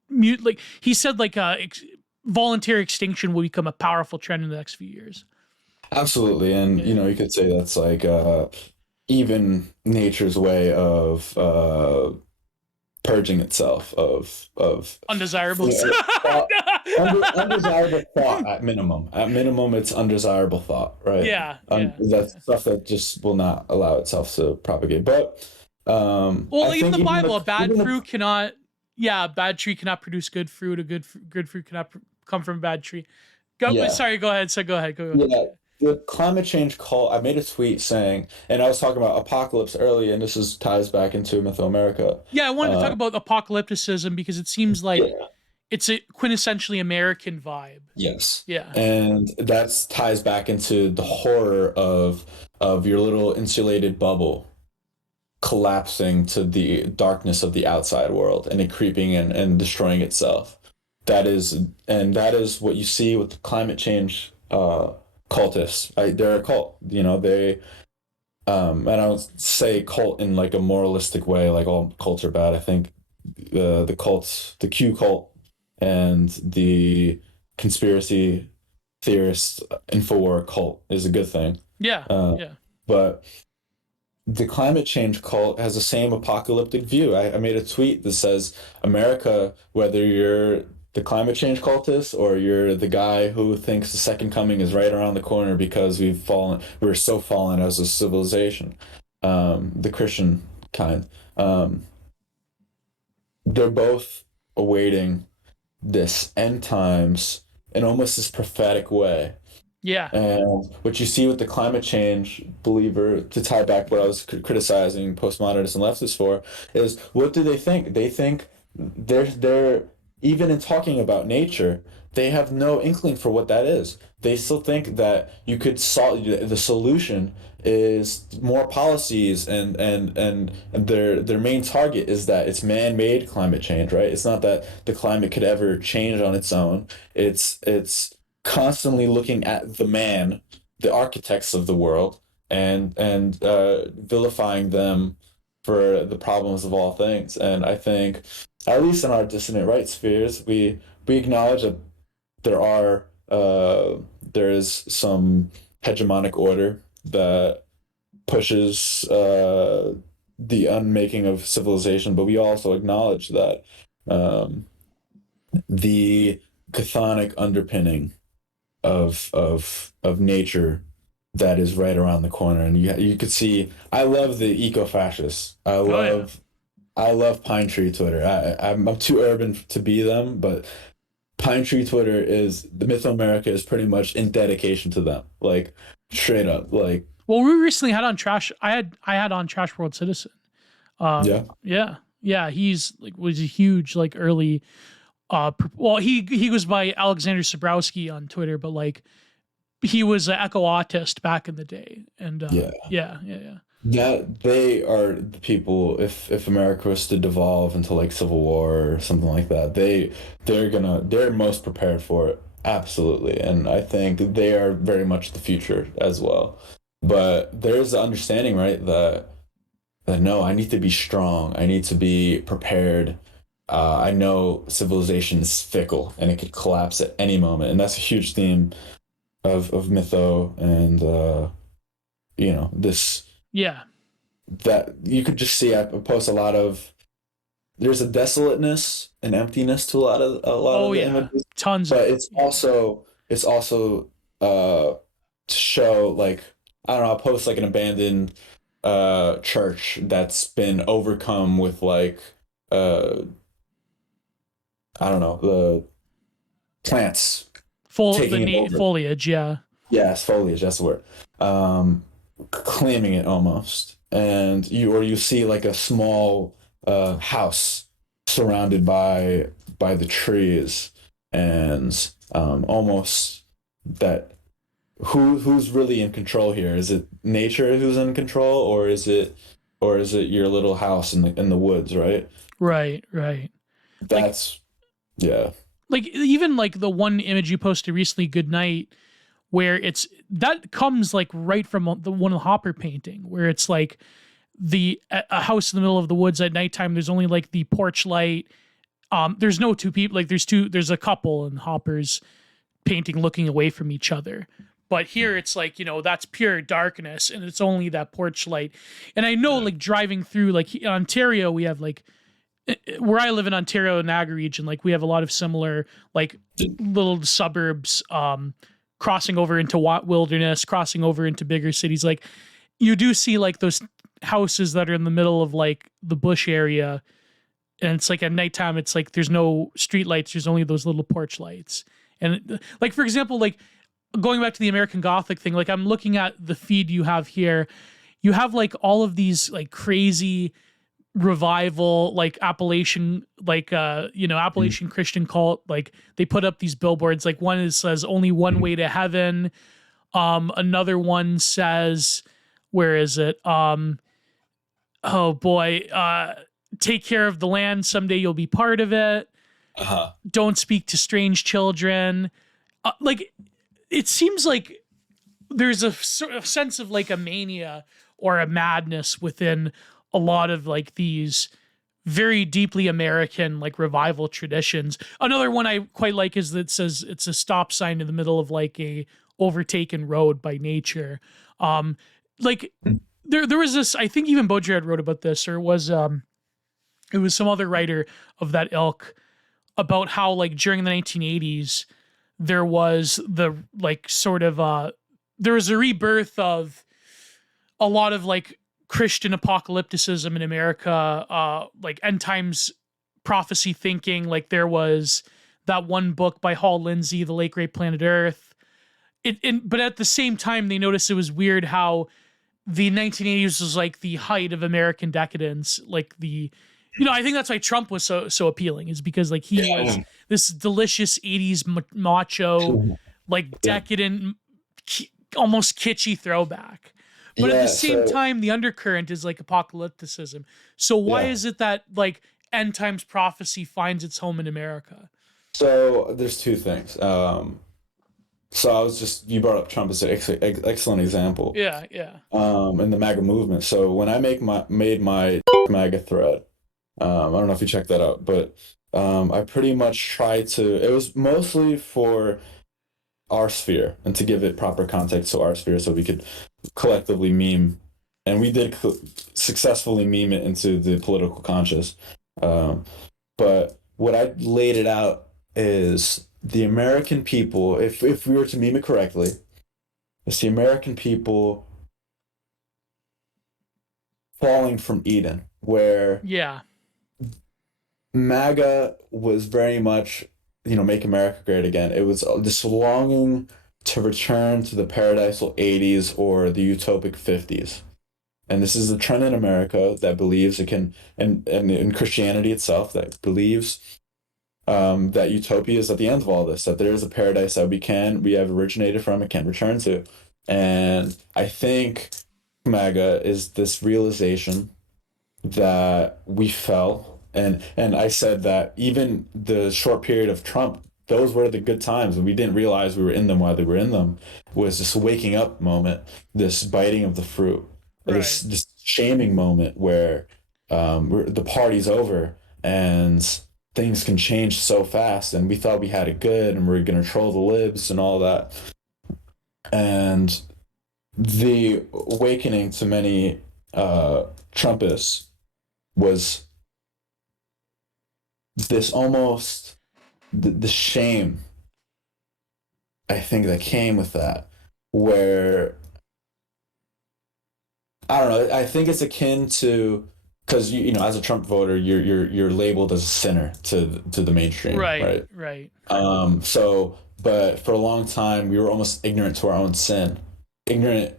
mute, like he said, like voluntary extinction will become a powerful trend in the next few years. Absolutely. And you could say that's like even nature's way of purging itself of undesirable undesirable thought. At minimum it's undesirable thought, right? That's stuff that just will not allow itself to propagate. But even the Bible, a bad tree cannot produce good fruit. A good fruit cannot come from a bad tree. Go ahead. Yeah, the climate change call. I made a tweet saying, and I was talking about apocalypse earlier, and ties back into Mytho-America. Yeah, I wanted to talk about apocalypticism because it seems like it's a quintessentially American vibe. Yes. Yeah. And that ties back into the horror of your little insulated bubble collapsing to the darkness of the outside world and it creeping in and destroying itself. That is what you see with the climate change cultists. They're a cult. You know, and I don't say cult in like a moralistic way, like all cults are bad. I think the cults, the Q cult and the conspiracy theorist Infowar cult is a good thing. Yeah. Uh, Yeah. but the climate change cult has the same apocalyptic view. I made a tweet that says, America, whether you're the climate change cultist or you're the guy who thinks the second coming is right around the corner because we're so fallen as a civilization, the Christian kind, they're both awaiting this end times in almost this prophetic way. Yeah. And what you see with the climate change believer, to tie back what I was criticizing postmodernists and leftists for, is what do they think? They think they're even in talking about nature, they have no inkling for what that is. They still think that you could solve the solution is more policies and their main target is that it's man-made climate change, right? It's not that the climate could ever change on its own. It's constantly looking at the man, the architects of the world, and vilifying them for the problems of all things. And I think, at least in our dissident right spheres, we acknowledge that there is some hegemonic order that pushes the unmaking of civilization, but we also acknowledge that the chthonic underpinning of nature that is right around the corner. And you could see, I love the eco-fascists. I love Pine Tree Twitter. I'm too urban to be them, but Pine Tree Twitter the Mytho-America is pretty much in dedication to them. Like, straight up. Like, well, we recently had on Trash. I had on Trash World Citizen. Yeah. He's like was a huge like early. Well, he was by Alexander Sabrowski on Twitter, but like he was an eco-autist back in the day, and yeah. That they are the people. If America was to devolve into like civil war or something like that, they're most prepared for it. Absolutely, and I think they are very much the future as well. But there's the understanding, right, that no, I need to be strong. I need to be prepared. I know civilization is fickle and it could collapse at any moment, and that's a huge theme of Mytho and this. Yeah. That you could just see. I post a lot of. There's a desolateness and emptiness to a lot of the images. Tons. But it's also to show like I don't know. I'll post like an abandoned church that's been overcome with like I don't know, the plants foliage. Yeah. Yes, foliage. That's the word. Claiming it almost, and you see like a small house surrounded by the trees, and almost that who's really in control here? Is it nature who's in control, or is it your little house in the woods, right? Right. That's yeah. Like even like the one image you posted recently, "Good Night," where that comes like right from one of the Hopper painting, where it's like a house in the middle of the woods at nighttime. There's only like the porch light. There's no two people. Like there's a couple in Hopper's painting looking away from each other. But here it's like, that's pure darkness and it's only that porch light. And I know like driving through like in Ontario, we have like where I live in Ontario, Niagara region, like we have a lot of similar like little suburbs, crossing over into wilderness, crossing over into bigger cities. Like you do see like those houses that are in the middle of like the bush area. And it's like at nighttime, it's like, there's no street lights. There's only those little porch lights. And like, for example, like going back to the American Gothic thing, like I'm looking at the feed you have here, you have like all of these like crazy revival, like Appalachian, like Appalachian Christian cult, like they put up these billboards. Like one is says only one way to heaven. Another one says, where is it? Oh boy, take care of the land. Someday you'll be part of it. Uh-huh. Don't speak to strange children. Like it seems like there's a sort of sense of like a mania or a madness within a lot of like these very deeply American like revival traditions. Another one I quite like is that says it's a stop sign in the middle of like a overtaken road by nature. Like there was this, I think even Baudrillard wrote about this, or it was some other writer of that ilk, about how like during the 1980s there was the like sort of there was a rebirth of a lot of like Christian apocalypticism in America, like end times prophecy thinking. Like there was that one book by Hall Lindsey, The Late Great Planet Earth. But at the same time, they noticed it was weird how the 1980s was like the height of American decadence. Like I think that's why Trump was so appealing, is because like he was this delicious 80s macho, like decadent, almost kitschy throwback. But at the same time, the undercurrent is like apocalypticism. So why is it that like end times prophecy finds its home in America? So there's two things. So you brought up Trump as an excellent example. Yeah. In the MAGA movement. So when I made my MAGA thread, I don't know if you checked that out, but I pretty much tried to. It was mostly for our sphere and to give it proper context to our sphere, so we could collectively meme, and we did successfully meme it into the political conscious. But what I laid it out is the American people, if we were to meme it correctly, it's the American people falling from Eden, where MAGA was very much, make America great again. It was this longing to return to the paradisal 80s or the utopic 50s. And this is a trend in America that believes it can, and in Christianity itself, that believes that utopia is at the end of all this, that there is a paradise that we have originated from and can return to. And I think MAGA is this realization that we fell. And I said that even the short period of Trump, those were the good times, and we didn't realize we were in them while they were in them, was this waking up moment, this biting of the fruit, this shaming moment where the party's over and things can change so fast, and we thought we had it good and we are going to troll the libs and all that. And the awakening to many Trumpists was this almost the shame, I think, that came with that, where I don't know, I think it's akin to, because as a Trump voter, you're labeled as a sinner to the mainstream, right? So, but for a long time, we were almost ignorant to our own sin, ignorant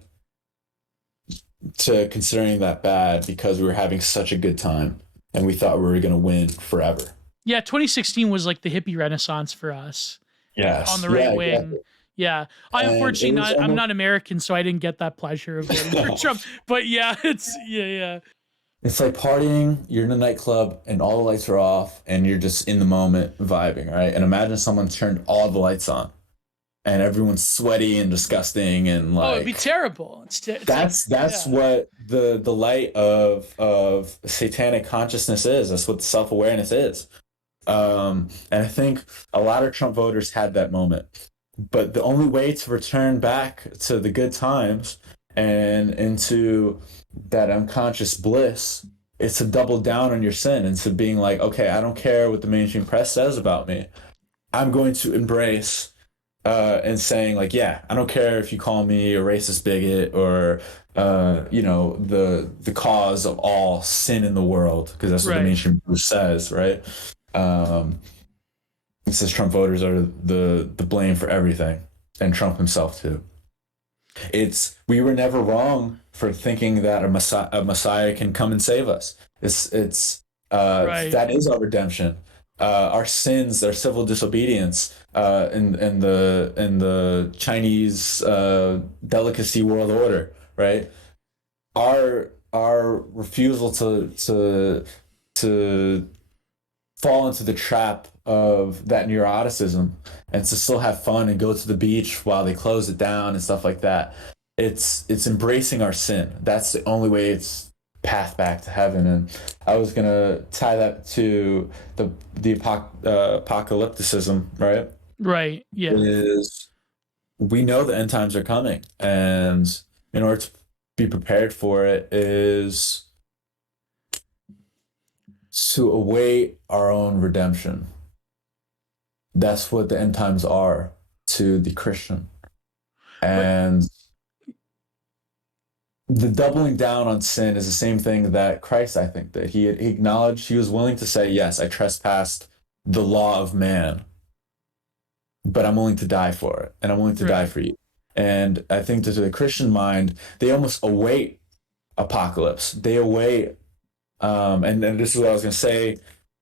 to considering that bad, because we were having such a good time and we thought we were going to win forever. Yeah, 2016 was like the hippie renaissance for us. Yes. On the right wing. Exactly. Yeah. Unfortunately, I'm not American, so I didn't get that pleasure of voting for Trump. But yeah, it's like partying, you're in a nightclub and all the lights are off and you're just in the moment vibing, right? And imagine someone turned all the lights on and everyone's sweaty and disgusting and like, it'd be terrible. That's what the light of satanic consciousness is. That's what self-awareness is. And I think a lot of Trump voters had that moment. But the only way to return back to the good times and into that unconscious bliss is to double down on your sin and to being like, okay, I don't care what the mainstream press says about me. I'm going to embrace and saying like, yeah, I don't care if you call me a racist bigot or the cause of all sin in the world, because that's what the mainstream says, right? It says Trump voters are the blame for everything, and Trump himself too. We were never wrong for thinking that a Messiah can come and save us. It's Right. that is our redemption. Our sins, our civil disobedience, in the Chinese delicacy world order, right? Our refusal to fall into the trap of that neuroticism and to still have fun and go to the beach while they close it down and stuff like that. It's embracing our sin. That's the only way it's path back to heaven. And I was gonna tie that to the apocalypticism, right? Right. Yeah. Is we know the end times are coming, and in order to be prepared for it is to await our own redemption. That's what the end times are to the Christian. But And the doubling down on sin is the same thing that Christ, I think, that he acknowledged, he was willing to say, yes, I trespassed the law of man, but I'm willing to die for it, and I'm willing to die right. for you. And I think that to the Christian mind, they almost await apocalypse. They await, and this is what I was going to say,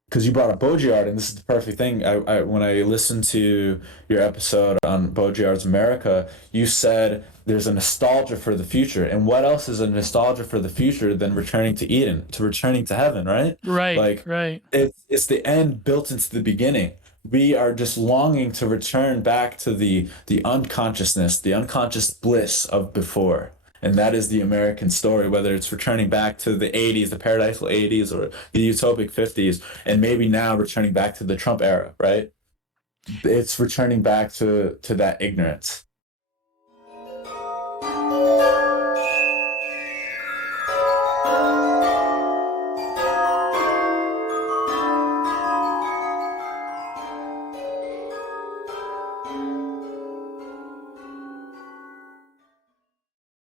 because you brought up Baudrillard, and this is the perfect thing. When I listened to your episode on Baudrillard's America, you said there's a nostalgia for the future, and what else is a nostalgia for the future than returning to Eden, to returning to heaven, right? Right. Like Right. it's the end built into the beginning. We are just longing to return back to the unconsciousness, the unconscious bliss of before. And that is the American story, whether it's returning back to the 80s, the paradisal 80s, or the utopic 50s, and maybe now returning back to the Trump era, right? It's returning back to that ignorance.